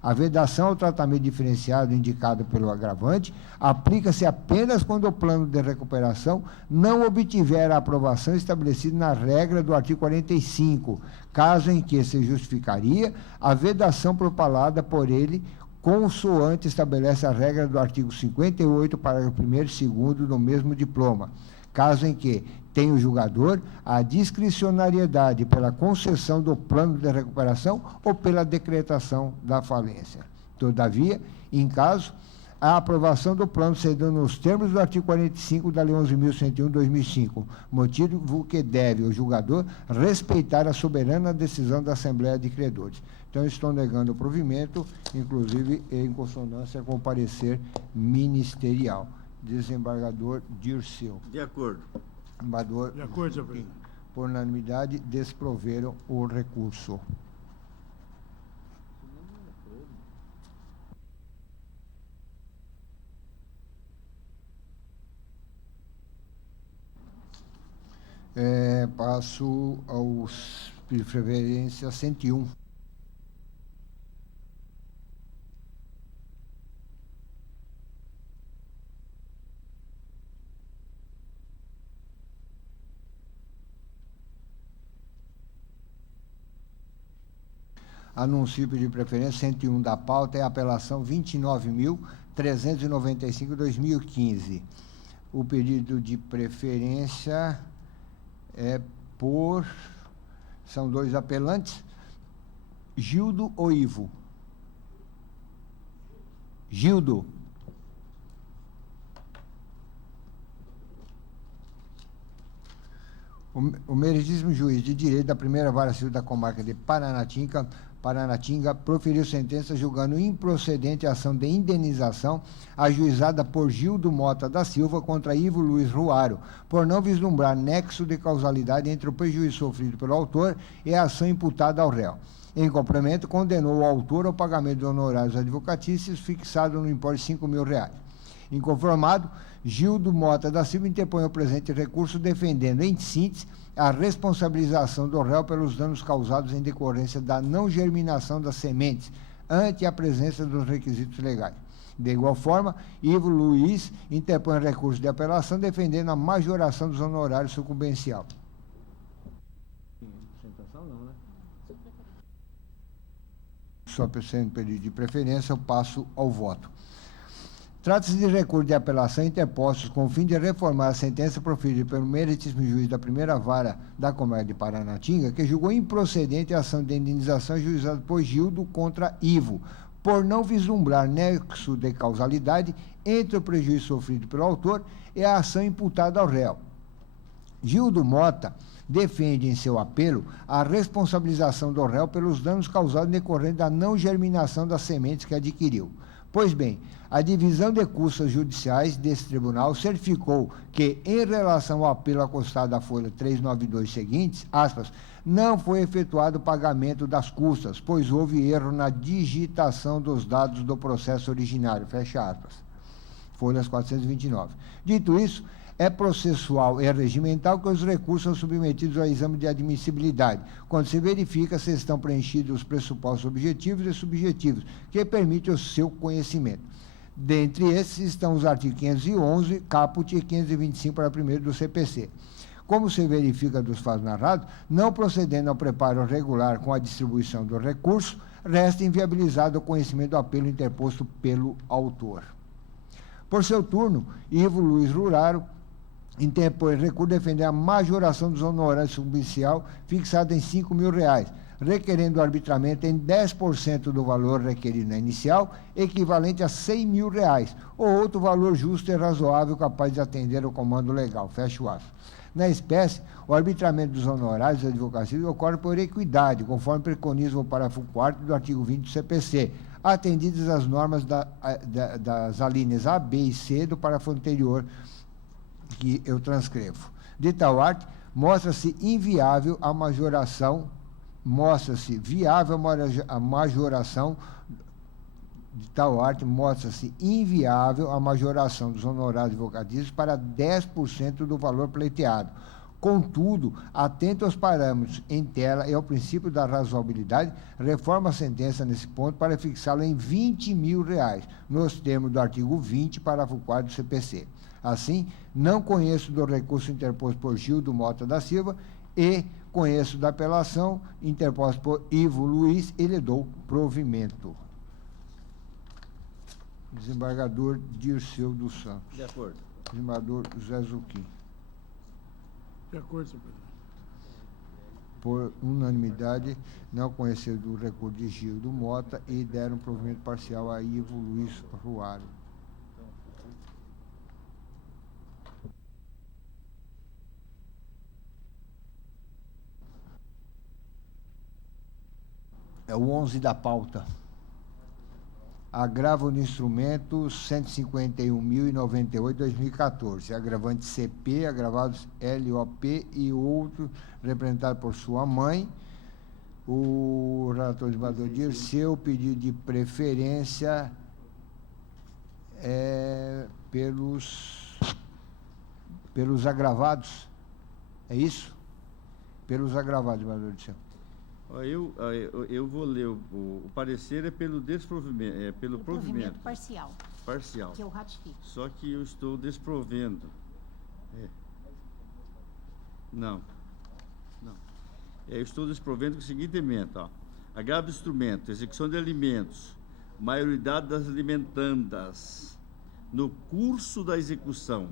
A vedação ao tratamento diferenciado indicado pelo agravante aplica-se apenas quando o plano de recuperação não obtiver a aprovação estabelecida na regra do artigo 45, caso em que se justificaria a vedação propalada por ele, consoante estabelece a regra do artigo 58, parágrafo 1º e 2º do mesmo diploma, caso em que tem o julgador a discricionariedade pela concessão do plano de recuperação ou pela decretação da falência. Todavia, em caso, a aprovação do plano se deu nos termos do artigo 45 da Lei 11.101/2005, motivo que deve o julgador respeitar a soberana decisão da Assembleia de Credores. Então, estou negando o provimento, inclusive em consonância com o parecer ministerial. Desembargador Dirceu. De acordo. Embargador, De acordo, senhor presidente. por unanimidade, desproveram o recurso. Passo aos preferência 101. Anuncio o pedido de preferência 101 da pauta, é a apelação 29.395/2015. O pedido de preferência é por... São dois apelantes. Gildo ou Ivo? Gildo. O meritíssimo juiz de direito da primeira vara civil da comarca de Paranatinga proferiu sentença julgando improcedente a ação de indenização ajuizada por Gildo Mota da Silva contra Ivo Luiz Ruaro, por não vislumbrar nexo de causalidade entre o prejuízo sofrido pelo autor e a ação imputada ao réu. Em complemento, condenou o autor ao pagamento de honorários advocatícios fixado no importe de R$5.000. Inconformado, Gildo Mota da Silva interpõe o presente recurso defendendo, em síntese, a responsabilização do réu pelos danos causados em decorrência da não germinação das sementes ante a presença dos requisitos legais. De igual forma, Ivo Luiz interpõe recurso de apelação defendendo a majoração dos honorários sucumbencial. Só sendo pedido de preferência, eu passo ao voto. Trata-se de recurso de apelação interpostos com o fim de reformar a sentença proferida pelo meritíssimo juiz da primeira vara da comarca de Paranatinga, que julgou improcedente a ação de indenização ajuizada por Gildo contra Ivo, por não vislumbrar nexo de causalidade entre o prejuízo sofrido pelo autor e a ação imputada ao réu. Gildo Mota defende em seu apelo a responsabilização do réu pelos danos causados decorrente da não germinação das sementes que adquiriu. Pois bem, A divisão de custas judiciais desse tribunal certificou que, em relação ao apelo acostado à folha 392 seguintes, aspas, não foi efetuado o pagamento das custas, pois houve erro na digitação dos dados do processo originário, fecha aspas. Folhas 429. Dito isso, é processual e regimental que os recursos são submetidos ao exame de admissibilidade, quando se verifica se estão preenchidos os pressupostos objetivos e subjetivos, que permite o seu conhecimento. Dentre esses estão os artigos 511, caput e 525 para primeiro do CPC. Como se verifica dos fatos narrados, não procedendo ao preparo regular com a distribuição do recurso, resta inviabilizado o conhecimento do apelo interposto pelo autor. Por seu turno, Ivo Luiz Ruraro interpôs recurso defender a majoração dos honorários subsidiários fixado em R$ 5.000, requerendo o arbitramento em 10% do valor requerido na inicial, equivalente a R$ 100.000, ou outro valor justo e razoável capaz de atender ao comando legal. Fecha o aspas. Na espécie, o arbitramento dos honorários da advocacia ocorre por equidade, conforme preconiza o parágrafo 4º do artigo 20 do CPC, atendidas as normas das alíneas A, B e C do parágrafo anterior que eu transcrevo. De tal arte, mostra-se inviável a majoração de tal arte, mostra-se inviável a majoração dos honorários advocatícios para 10% do valor pleiteado. Contudo, atento aos parâmetros em tela e ao princípio da razoabilidade, reforma a sentença nesse ponto para fixá-lo em R$ 20.000, nos termos do artigo 20, parágrafo 4º do CPC. Assim, não conheço do recurso interposto por Gildo Mota da Silva e conheço da apelação interposta por Ivo Luiz e lhe dou provimento. Desembargador Dirceu dos Santos. De acordo. Desembargador José Zucchini. De acordo, senhor presidente. Por unanimidade, não conhecer do recurso de Gildo Mota e deram provimento parcial a Ivo Luiz Ruaro. É o 11 da pauta. Agravo no instrumento 151.098/2014. Agravante CP, agravados LOP e outro, representado por sua mãe. O relator desembargador Dirceu, pedido de preferência pelos agravados. É isso? Pelos agravados, desembargador Dirceu. Eu vou ler o parecer é pelo desprovimento, pelo provimento parcial, que eu ratifico. Só que eu estou desprovendo. Não. Eu estou desprovendo com o seguinte emenda, ó. Agravo instrumento, execução de alimentos, maioridade das alimentandas, no curso da execução,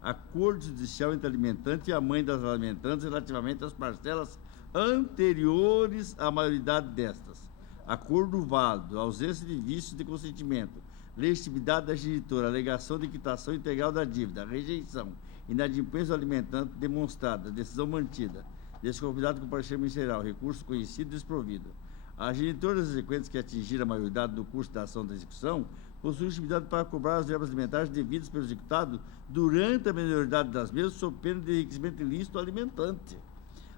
acordo judicial entre alimentante e a mãe das alimentantes relativamente às parcelas anteriores à maioridade destas. Acordo válido, ausência de vícios de consentimento, legitimidade da genitora, alegação de quitação integral da dívida, rejeição, inadimplência do alimentante demonstrada, decisão mantida, desconvidado com parecer ministerial, recurso conhecido e desprovido. A genitora das exequentes que atingiram a maioridade no curso da ação da execução possui legitimidade para cobrar as verbas alimentares devidas pelo executado durante a minoridade das mesmas, sob pena de enriquecimento ilícito alimentante.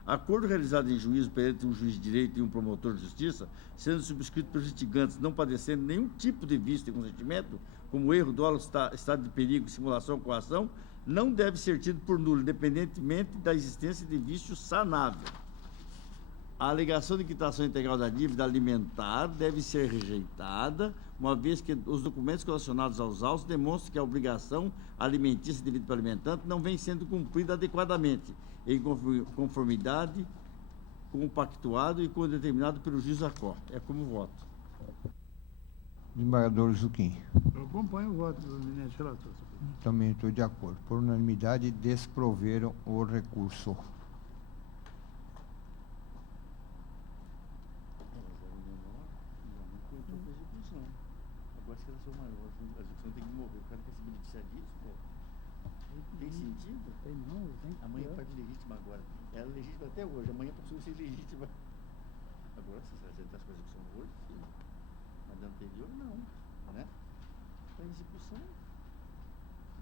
Acordo realizado em juízo perante um juiz de direito e um promotor de justiça, sendo subscrito pelos litigantes, não padecendo nenhum tipo de vício de consentimento, como erro, dolo, estado de perigo, simulação, coação, não deve ser tido por nulo, independentemente da existência de vício sanável. A alegação de quitação integral da dívida alimentar deve ser rejeitada, uma vez que os documentos relacionados aos autos demonstram que a obrigação alimentícia devida pelo alimentante não vem sendo cumprida adequadamente, em conformidade com o pactuado e com o determinado pelo juiz da Corte. É como voto. Desembargador Zucchini. Eu acompanho o voto do eminente relator. Também estou de acordo. Por unanimidade, desproveram o recurso. Agora, se ela for maior, a execução tem que morrer. O cara quer se beneficiar disso, pô? Tem sentido? Tem não, tem que... Amanhã é parte legítima agora. Ela é legítima até hoje. Amanhã passou a ser legítima. Agora, se você acertar as coisas que são hoje, sim. Mas na anterior, não. Né? Está em execução,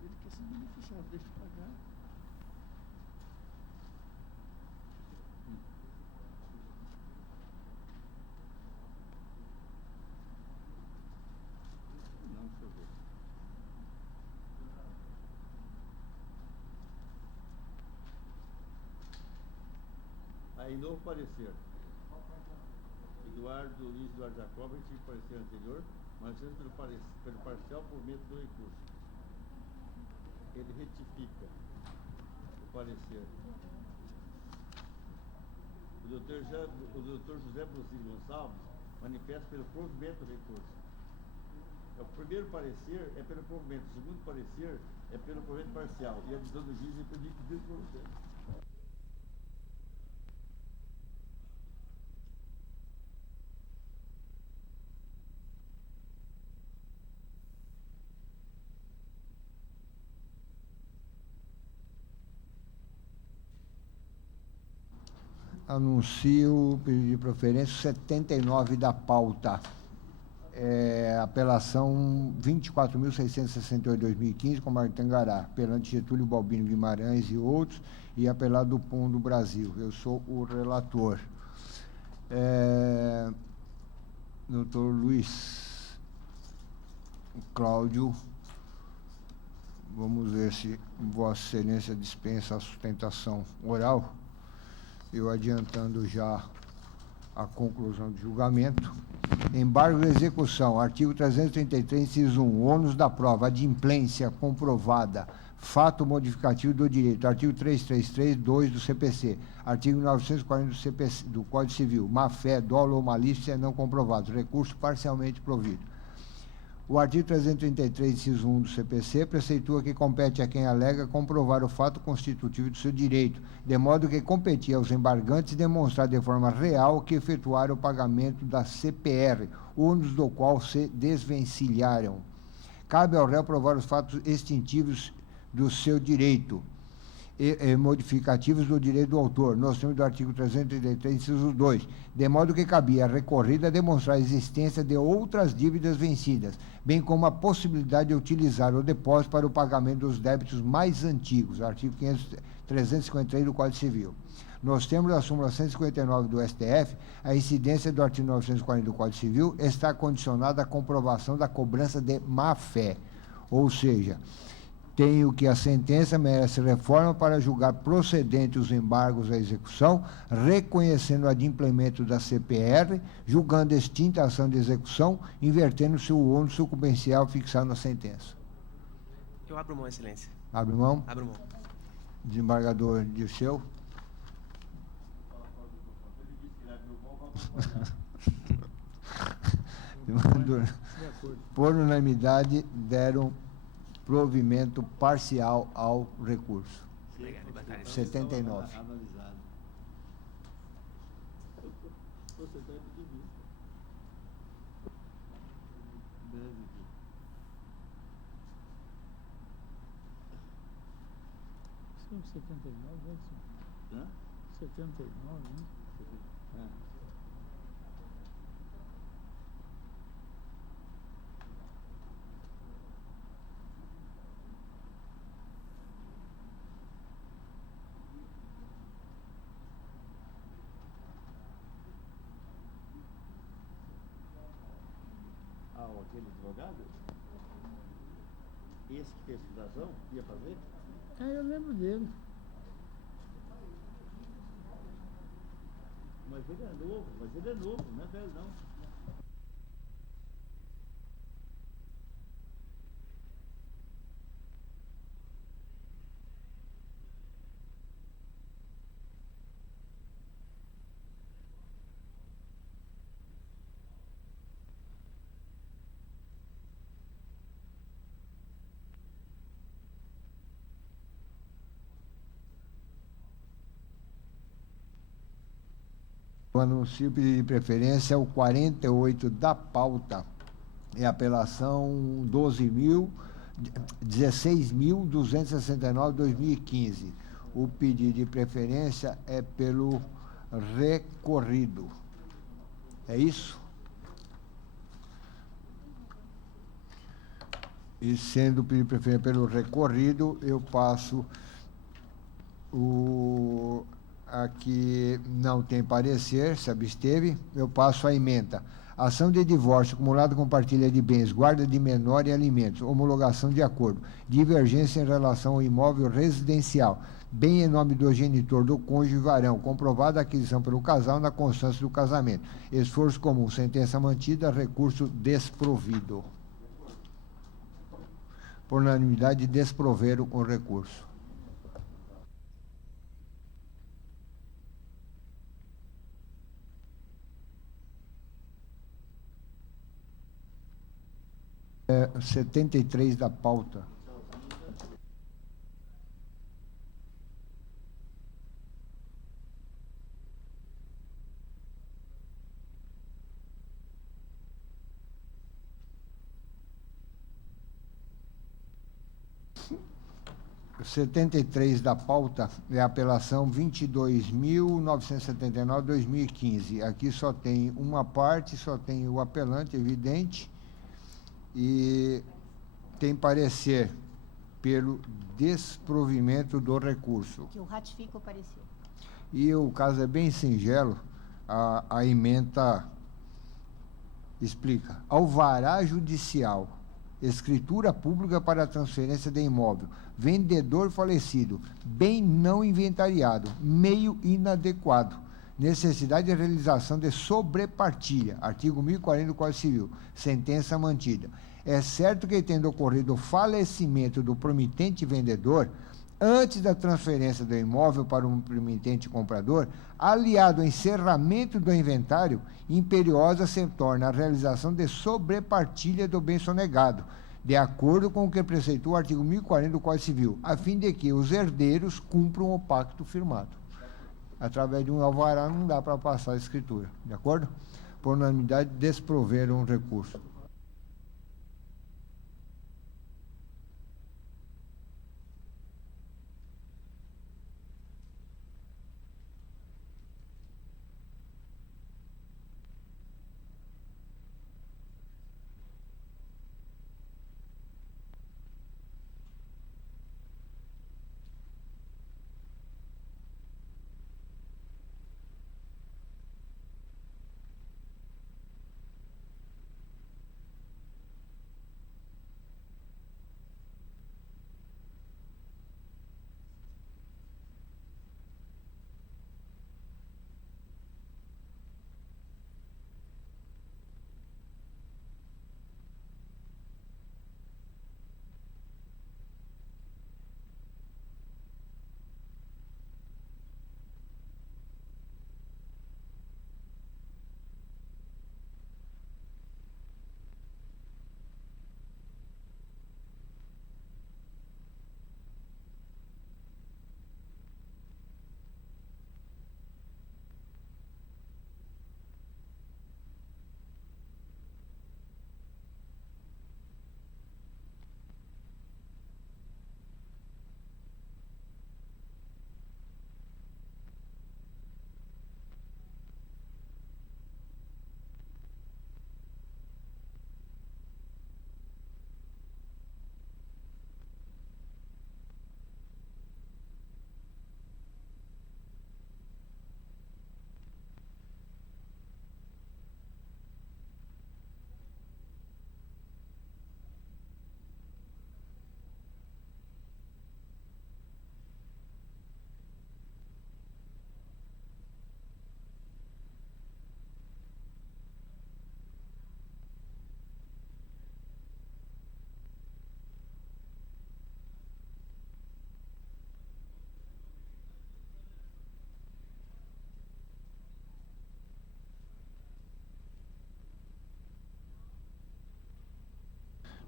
ele quer ser beneficiado, deixa de pagar. Não, deixa eu ver. Aí, novo parecer. Luiz Eduardo Jacob, tive parecer anterior, mas pelo parcial provimento do recurso. Ele retifica o parecer. O doutor José Brusino Gonçalves manifesta pelo provimento do recurso. O primeiro parecer é pelo provimento, o segundo parecer é pelo provimento parcial, e a visão do juiz é pelo provimento. Anuncio o pedido de proferência 79 da pauta. Apelação 24.668/2015, com Martin Tangará, apelante Getúlio Balbino Guimarães e outros, e apelado do PUN do Brasil. Eu sou o relator. Doutor Luiz Cláudio, vamos ver se Vossa Excelência dispensa a sustentação oral. Eu adiantando já a conclusão do julgamento. Embargo de execução, artigo 333, inciso 1, ônus da prova, adimplência comprovada, fato modificativo do direito, artigo 333(2) do CPC, artigo 940 do CPC, do Código Civil, má-fé, dolo ou malícia não comprovado, recurso parcialmente provido. O artigo 333, inciso 1 do CPC, preceitua que compete a quem alega comprovar o fato constitutivo do seu direito, de modo que competia aos embargantes demonstrar de forma real que efetuaram o pagamento da CPR, ônus do qual se desvencilharam. Cabe ao réu provar os fatos extintivos do seu direito e modificativos do direito do autor, nos termos do artigo 333, inciso 2, de modo que cabia à recorrida demonstrar a existência de outras dívidas vencidas, bem como a possibilidade de utilizar o depósito para o pagamento dos débitos mais antigos, artigo 353 do Código Civil. Nos termos da súmula 159 do STF, a incidência do artigo 940 do Código Civil está condicionada à comprovação da cobrança de má-fé, ou seja, tenho que a sentença merece reforma para julgar procedente os embargos à execução, reconhecendo o adimplemento da CPR, julgando extinta a ação de execução, invertendo-se o ônus sucumbencial fixado na sentença. Eu abro mão, Excelência. Abre mão? Abro mão. Desembargador Dirceu. Desembargador, por unanimidade, deram provimento parcial ao recurso. Obrigado, batalha. 79. Analisado. Você deve pedir. Deve. Sim, 79, Edson. Hã? 79, né? Aquele advogado? Esse que fez fundação, ia fazer? Eu lembro dele. Mas ele é novo, não é velho não. O anuncio de preferência é o 48 da pauta. É a apelação 16.269/2015. O pedido de preferência é pelo recorrido. É isso? E sendo pedido preferência pelo recorrido, eu passo aqui não tem parecer, se absteve, eu passo a emenda. Ação de divórcio, acumulado com partilha de bens, guarda de menor e alimentos, homologação de acordo, divergência em relação ao imóvel residencial, bem em nome do genitor do cônjuge varão, comprovada a aquisição pelo casal na constância do casamento. Esforço comum, sentença mantida, recurso desprovido. Por unanimidade, desproveram o recurso. É, 73 da pauta. O 73 da pauta é a apelação 22.979/2015. Aqui só tem uma parte, só tem o apelante, evidente, e tem parecer pelo desprovimento do recurso. Que eu ratifico o parecer. E o caso é bem singelo, a ementa explica. Alvará judicial, escritura pública para transferência de imóvel, vendedor falecido, bem não inventariado, meio inadequado, necessidade de realização de sobrepartilha, artigo 1040 do Código Civil, sentença mantida. É certo que, tendo ocorrido o falecimento do promitente vendedor, antes da transferência do imóvel para um promitente comprador, aliado ao encerramento do inventário, imperiosa se torna a realização de sobrepartilha do bem sonegado, de acordo com o que preceitua o artigo 1040 do Código Civil, a fim de que os herdeiros cumpram o pacto firmado. Através de um alvará não dá para passar a escritura, de acordo? Por unanimidade, desproveram o recurso.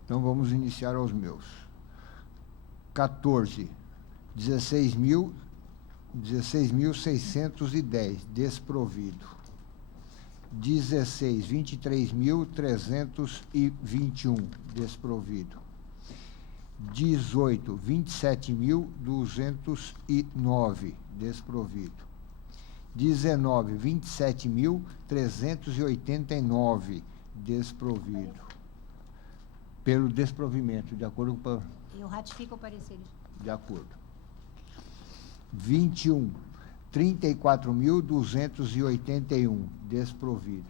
Então, vamos iniciar aos meus. 14, 16.610, desprovido. 16, 23.321, desprovido. 18, 27.209, desprovido. 19, 27.389, desprovido. pelo desprovimento, de acordo com... Eu ratifico o parecer. De acordo. 21, 34.281, desprovido.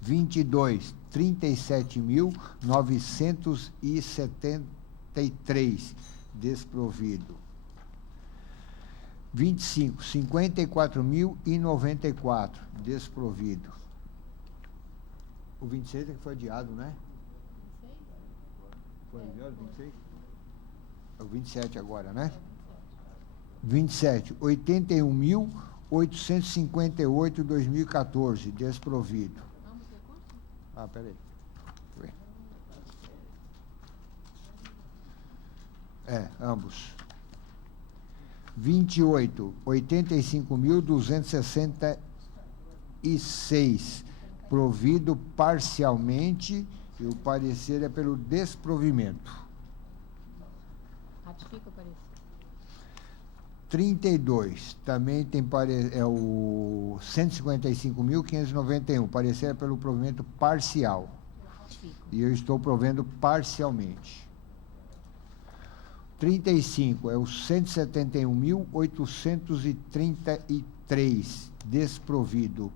22, 37.973, desprovido. 25, 54.094, desprovido. O 26 é que foi adiado, né? Foi adiado, 26? É o 27 agora, né? 27, 81.858, 2014, desprovido. Ah, peraí. Ambos. 28, 85.266, provido parcialmente, e o parecer é pelo desprovimento. Ratifico o parecer. 32, também tem é o 155.591, parecer é pelo provimento parcial. Ratifico. E eu estou provendo parcialmente. 35 é o 171.833, desprovidos.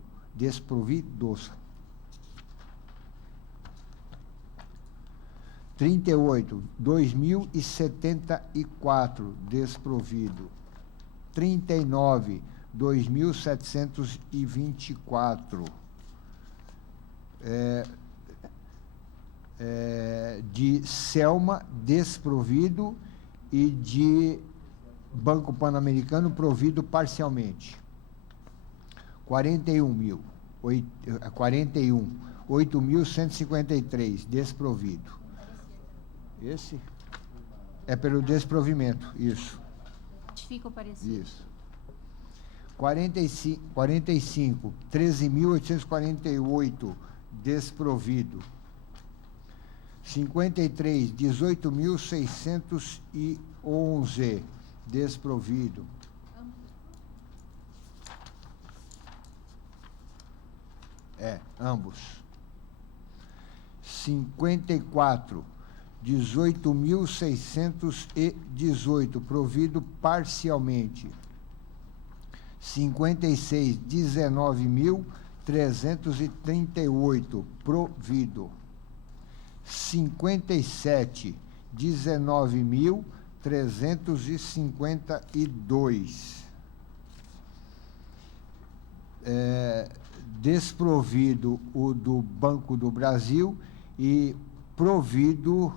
38, 2.074, desprovido. 39, 2.724. De Selma, desprovido, e de Banco Pan-Americano, provido parcialmente. 41, 8.153, desprovido. Esse é pelo desprovimento, isso. Ratifico o parecer. Isso. 45, 13.848, desprovido. 53, 18.611, desprovido. Ambos. 54, 18.618, provido parcialmente. 56, 19.338, provido. 57, 19.352. Desprovido o do Banco do Brasil e provido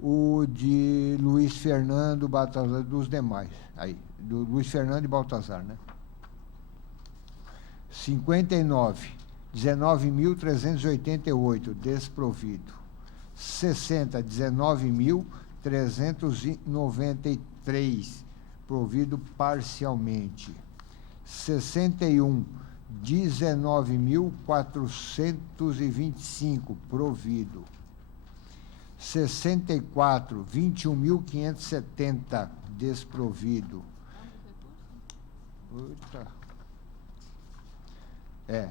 o de Luiz Fernando, Baltazar, dos demais. Aí, do Luiz Fernando e Baltazar, né? 59, 19.388, desprovido. 60, 19.393, provido parcialmente. 61, 19.425, provido. 64, 21.570, desprovido.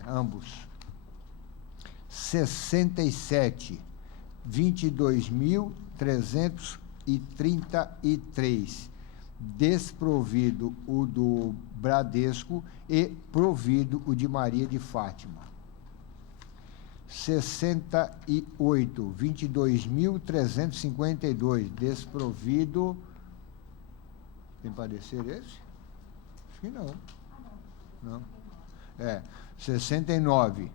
Ambos. 67, 22.333, desprovido o do Bradesco e provido o de Maria de Fátima. 68, 22.352, desprovido. Tem parecer esse? Acho que não. Não. 69,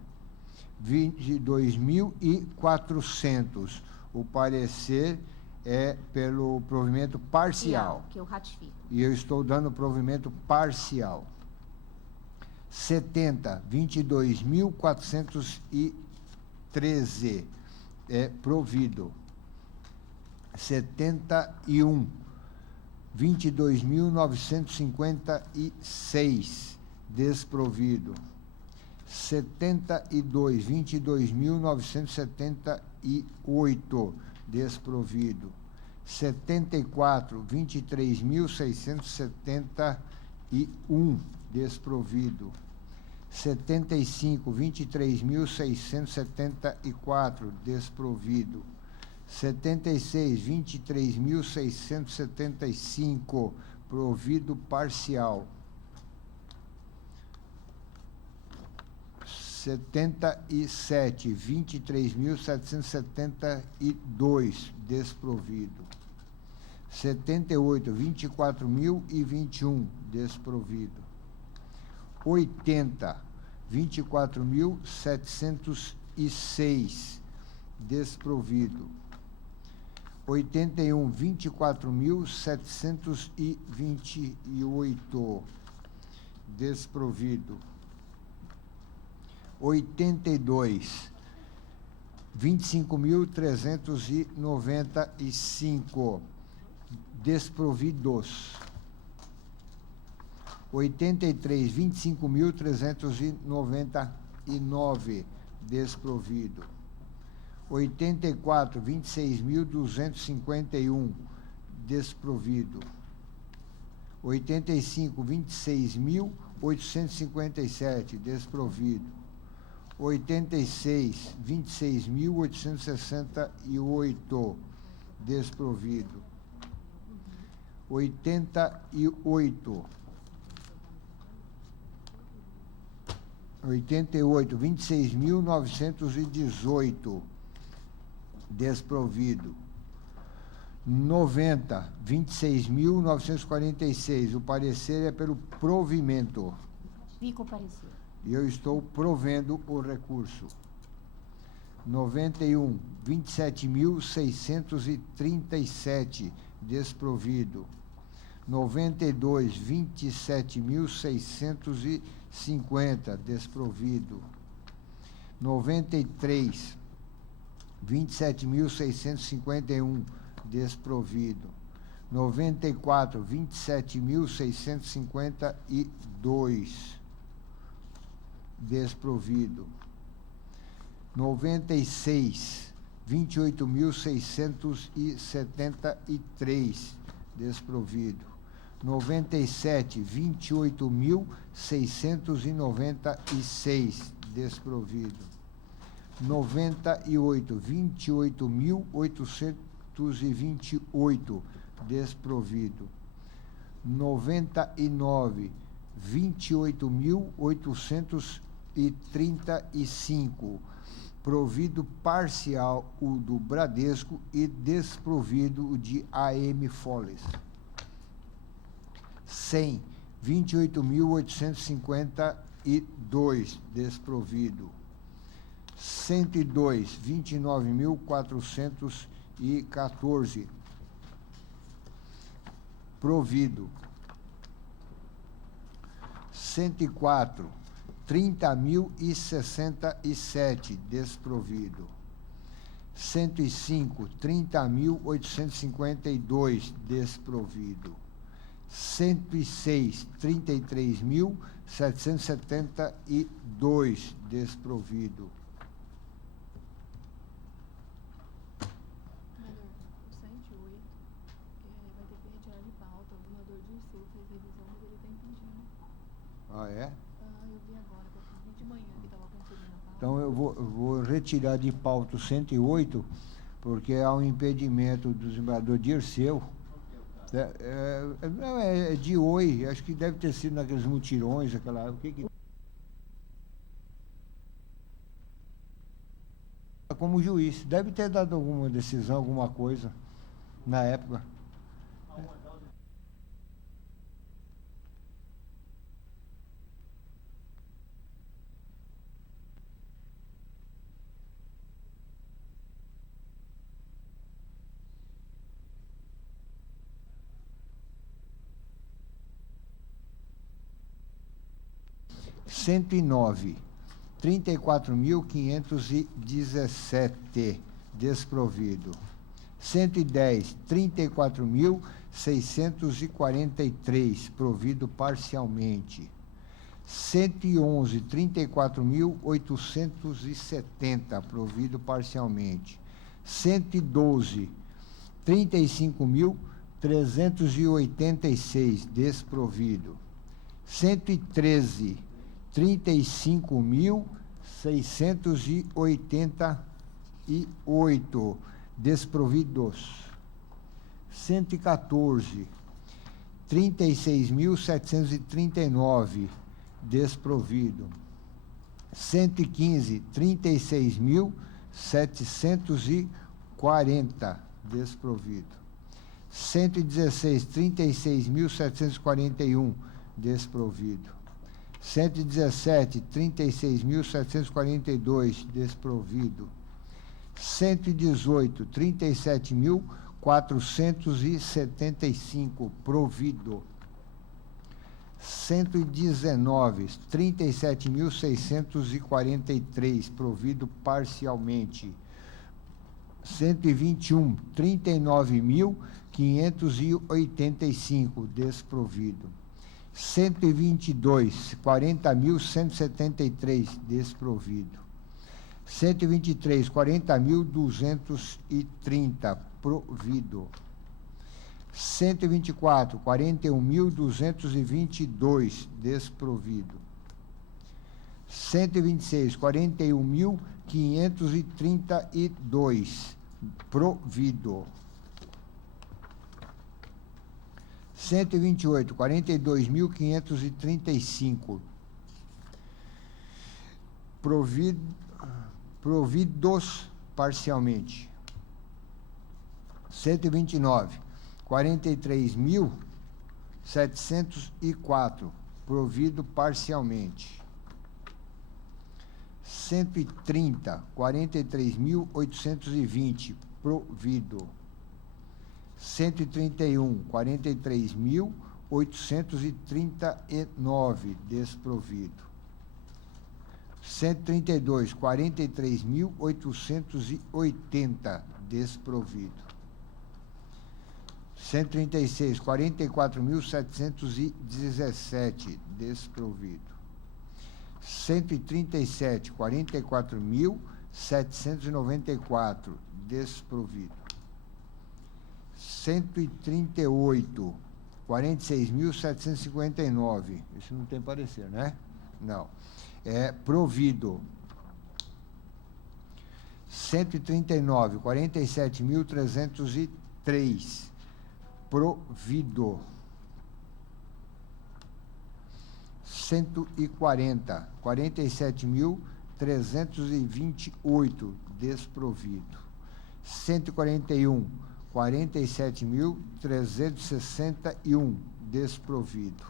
22.400. O parecer é pelo provimento parcial. Que eu ratifico. E eu estou dando provimento parcial. 70, 22.413, é provido. 71, 22.956, desprovido. 72, 22.978, desprovido. 74, 23.671, desprovido. 75, 23.674, desprovido. 76, 23.675, provido parcial. 77, 23.772, desprovido. 78, 24.021, desprovido. 80, 24.706, desprovido. 81, 24.728, desprovido. 82, 25.395, desprovidos. 83, 25.399, desprovido. 84, 26.251, desprovido. 85, 26.857, desprovido. 86, 26.868, desprovido. 88, 26.918, desprovido. 90, 26.946, o parecer é pelo provimento. Ratifico o parecer. E eu estou provendo o recurso. 91, 27.637, desprovido. 92, 27.650, desprovido. 93, 27.651, desprovido. 94, 27.652, desprovido. 96, 28.673, desprovido. 97, 28.696, desprovido. 98, 28.828, desprovido. 99, 28.835, provido parcial o do Bradesco e desprovido o de AM Foles. 100, 28.852, desprovido. 102, 29.414, provido. 104, 30.067, desprovido. 105, 30.852, desprovido. 106, 33.772, desprovido. Vereador, o 108, vai ter que retirar de pauta. O governador Dirceu fez revisão, mas ele está impedindo. Ah, é? Eu vi agora, que eu vi de manhã que estava conferindo a pauta. Então, eu vou retirar de pauta o 108, porque há um impedimento do desembargador Dirceu. Não, é de Oi, acho que deve ter sido naqueles mutirões, aquela... Como juiz, deve ter dado alguma decisão, alguma coisa, na época. Cento e 34.517, desprovido. 110, 34.643, provido parcialmente. 111, 34.870, provido parcialmente. 112, 35.386, desprovido. 113, 35.688, desprovidos. 114, 36.739, desprovido. 115, 36.740, desprovido. 116, 36.741, desprovido. 117, 36.742, desprovido. 118, 37.475, provido. 119, 37.643, provido parcialmente. 121, 39.585, desprovido. 122, 40.173, desprovido. 123, 40.230, provido. 124, 41.222, desprovido. 126, 41.532, provido. 128, 42.535, providos parcialmente. 129, 43.704, provido parcialmente. 130, 43.820, provido. 131, 43.839, desprovido. 132, 43.880, desprovido. 136, 44.717, desprovido. 137, 44.794, desprovido. 138, 46.759, isso não tem parecer, né? Não. É provido. 139, 47.303, provido. 140, 47.328, desprovido. 141, 47.361, desprovido.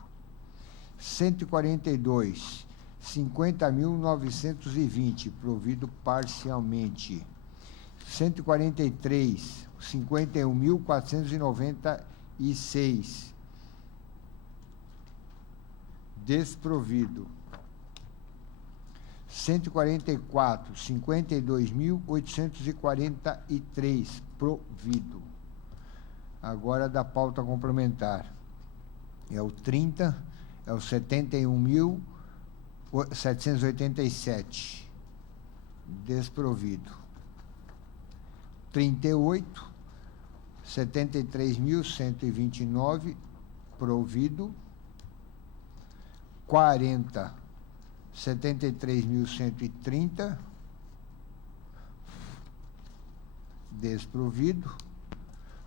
142, 50.920, provido parcialmente. 143, 51.496, desprovido. 144, 52.843, provido. Agora da pauta complementar. É o 30, é o 71.787, desprovido. 38, 73.129, provido. 40, 73.130, desprovido.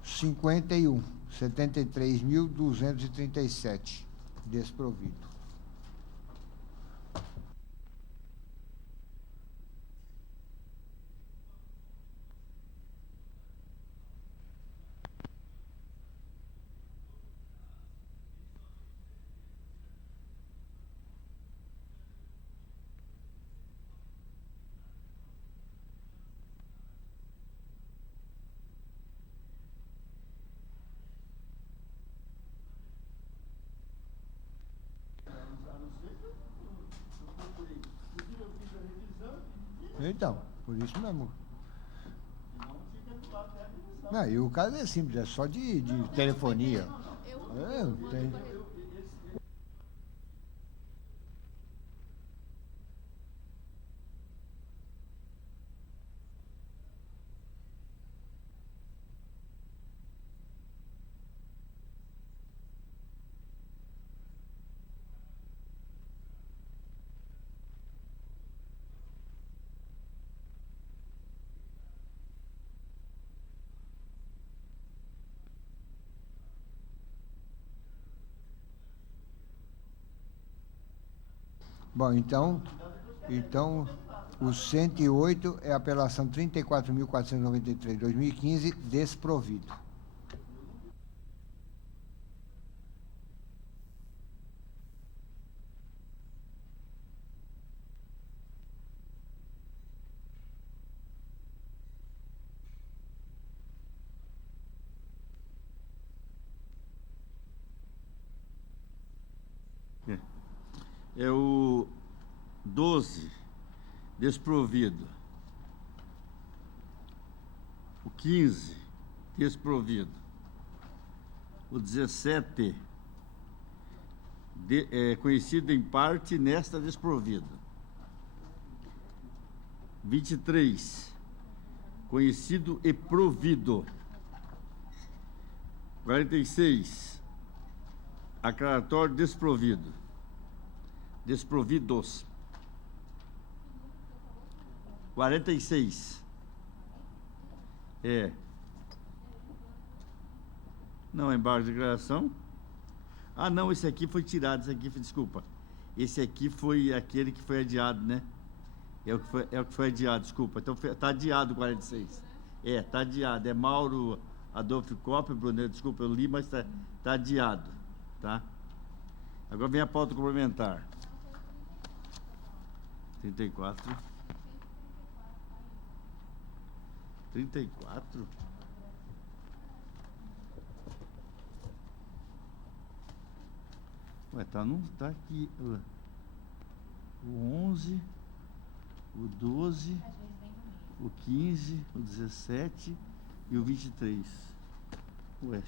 51, 73.237, desprovido. Então, por isso mesmo. Não, e o caso é simples, é só de telefonia. Tem. Bom, então, o 108 é a apelação 34.493/2015, desprovido. É o 12, desprovido. O 15, desprovido. O 17, conhecido em parte nesta desprovido. 23, conhecido e provido. 46, aclaratório desprovido. Desprovidos. 46. Não, embargo de declaração. Ah, não, esse aqui foi tirado, desculpa. Esse aqui foi aquele que foi adiado, né? É o que foi adiado, desculpa. Então, tá adiado o 46. Tá adiado. É Mauro Adolfo Coppe, Brunet, desculpa, eu li, mas tá adiado, tá? Agora vem a pauta complementar. 34. 34? Ué, não tá aqui. O 11, o 12, o 15, o 17 e o 23. Ué.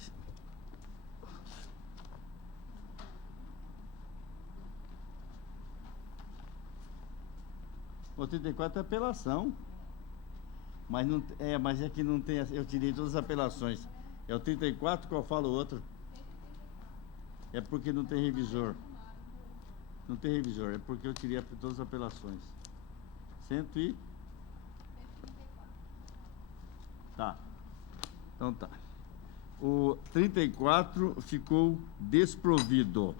O 34 é apelação. Mas é que não tem. Eu tirei todas as apelações. É o 34 que eu falo outro. É porque não tem revisor. Não tem revisor, é porque eu tirei todas as apelações. 100 e... Tá. Então tá. O 34 ficou desprovido.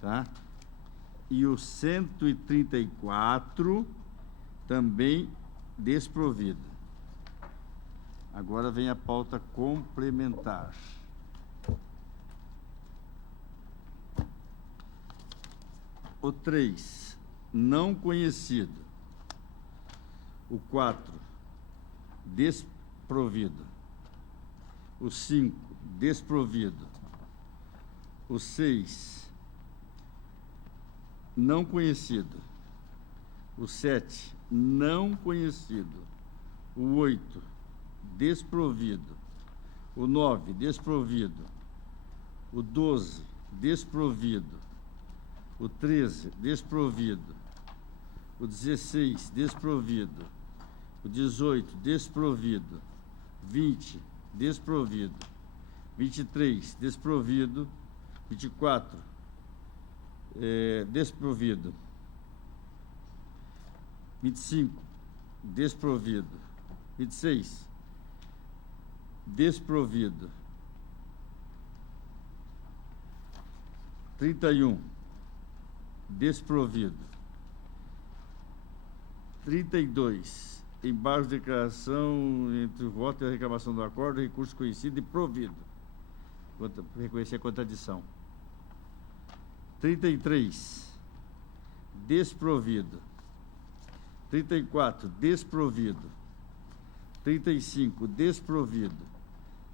Tá? E o 134 também desprovido. Agora vem a pauta complementar. O 3, não conhecido. O 4, desprovido. O 5, desprovido. O 6, não conhecido. O 7, não conhecido. O 8, desprovido. O 9, desprovido. O 12, desprovido. O 13, desprovido. O 16, desprovido. O 18, desprovido. 20, desprovido. 23, desprovido. 24, desprovido. 25, desprovido. 26, desprovido. 31, desprovido. 32, embargo de declaração entre o voto e a reclamação do acordo, recurso conhecido e provido. Reconhecer a contradição. 33, desprovido. 34, desprovido. 35, desprovido.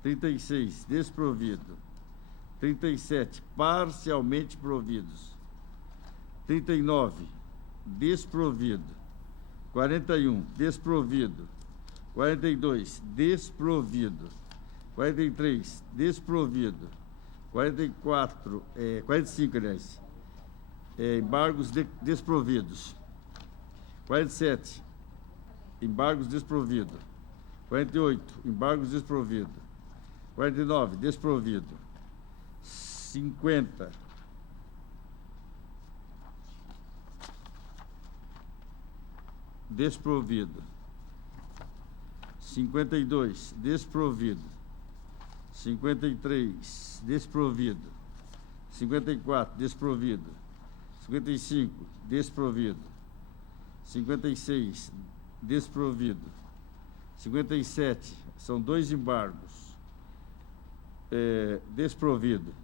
36, desprovido. 37, parcialmente providos. 39, desprovido. 41, desprovido. 42, desprovido. 43, desprovido. 44, 45, aliás, embargos desprovidos. 47, embargos desprovido. 48, embargos desprovido. 49, desprovido. 50, desprovido. 52, desprovido. 53, desprovido. 54, desprovido. 55, desprovido. 56, desprovido. 57, são 2 embargos. Desprovido.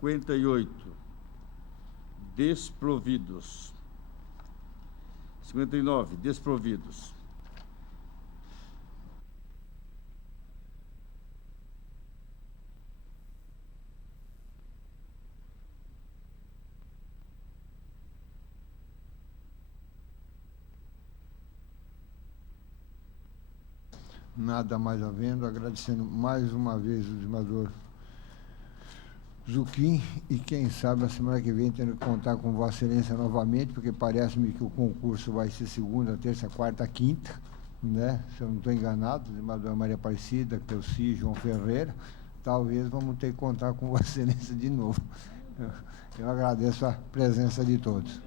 58, desprovidos. 59, desprovidos. 'Nada mais havendo, agradecendo mais uma vez o desembargador Zuquim, e quem sabe a semana que vem tendo que contar com Vossa Excelência novamente, porque parece-me que o concurso vai ser segunda, terça, quarta, quinta, né? Se eu não estou enganado, desembargadora Maria Aparecida, Cleuci, João Ferreira, talvez vamos ter que contar com Vossa Excelência de novo. Eu agradeço a presença de todos.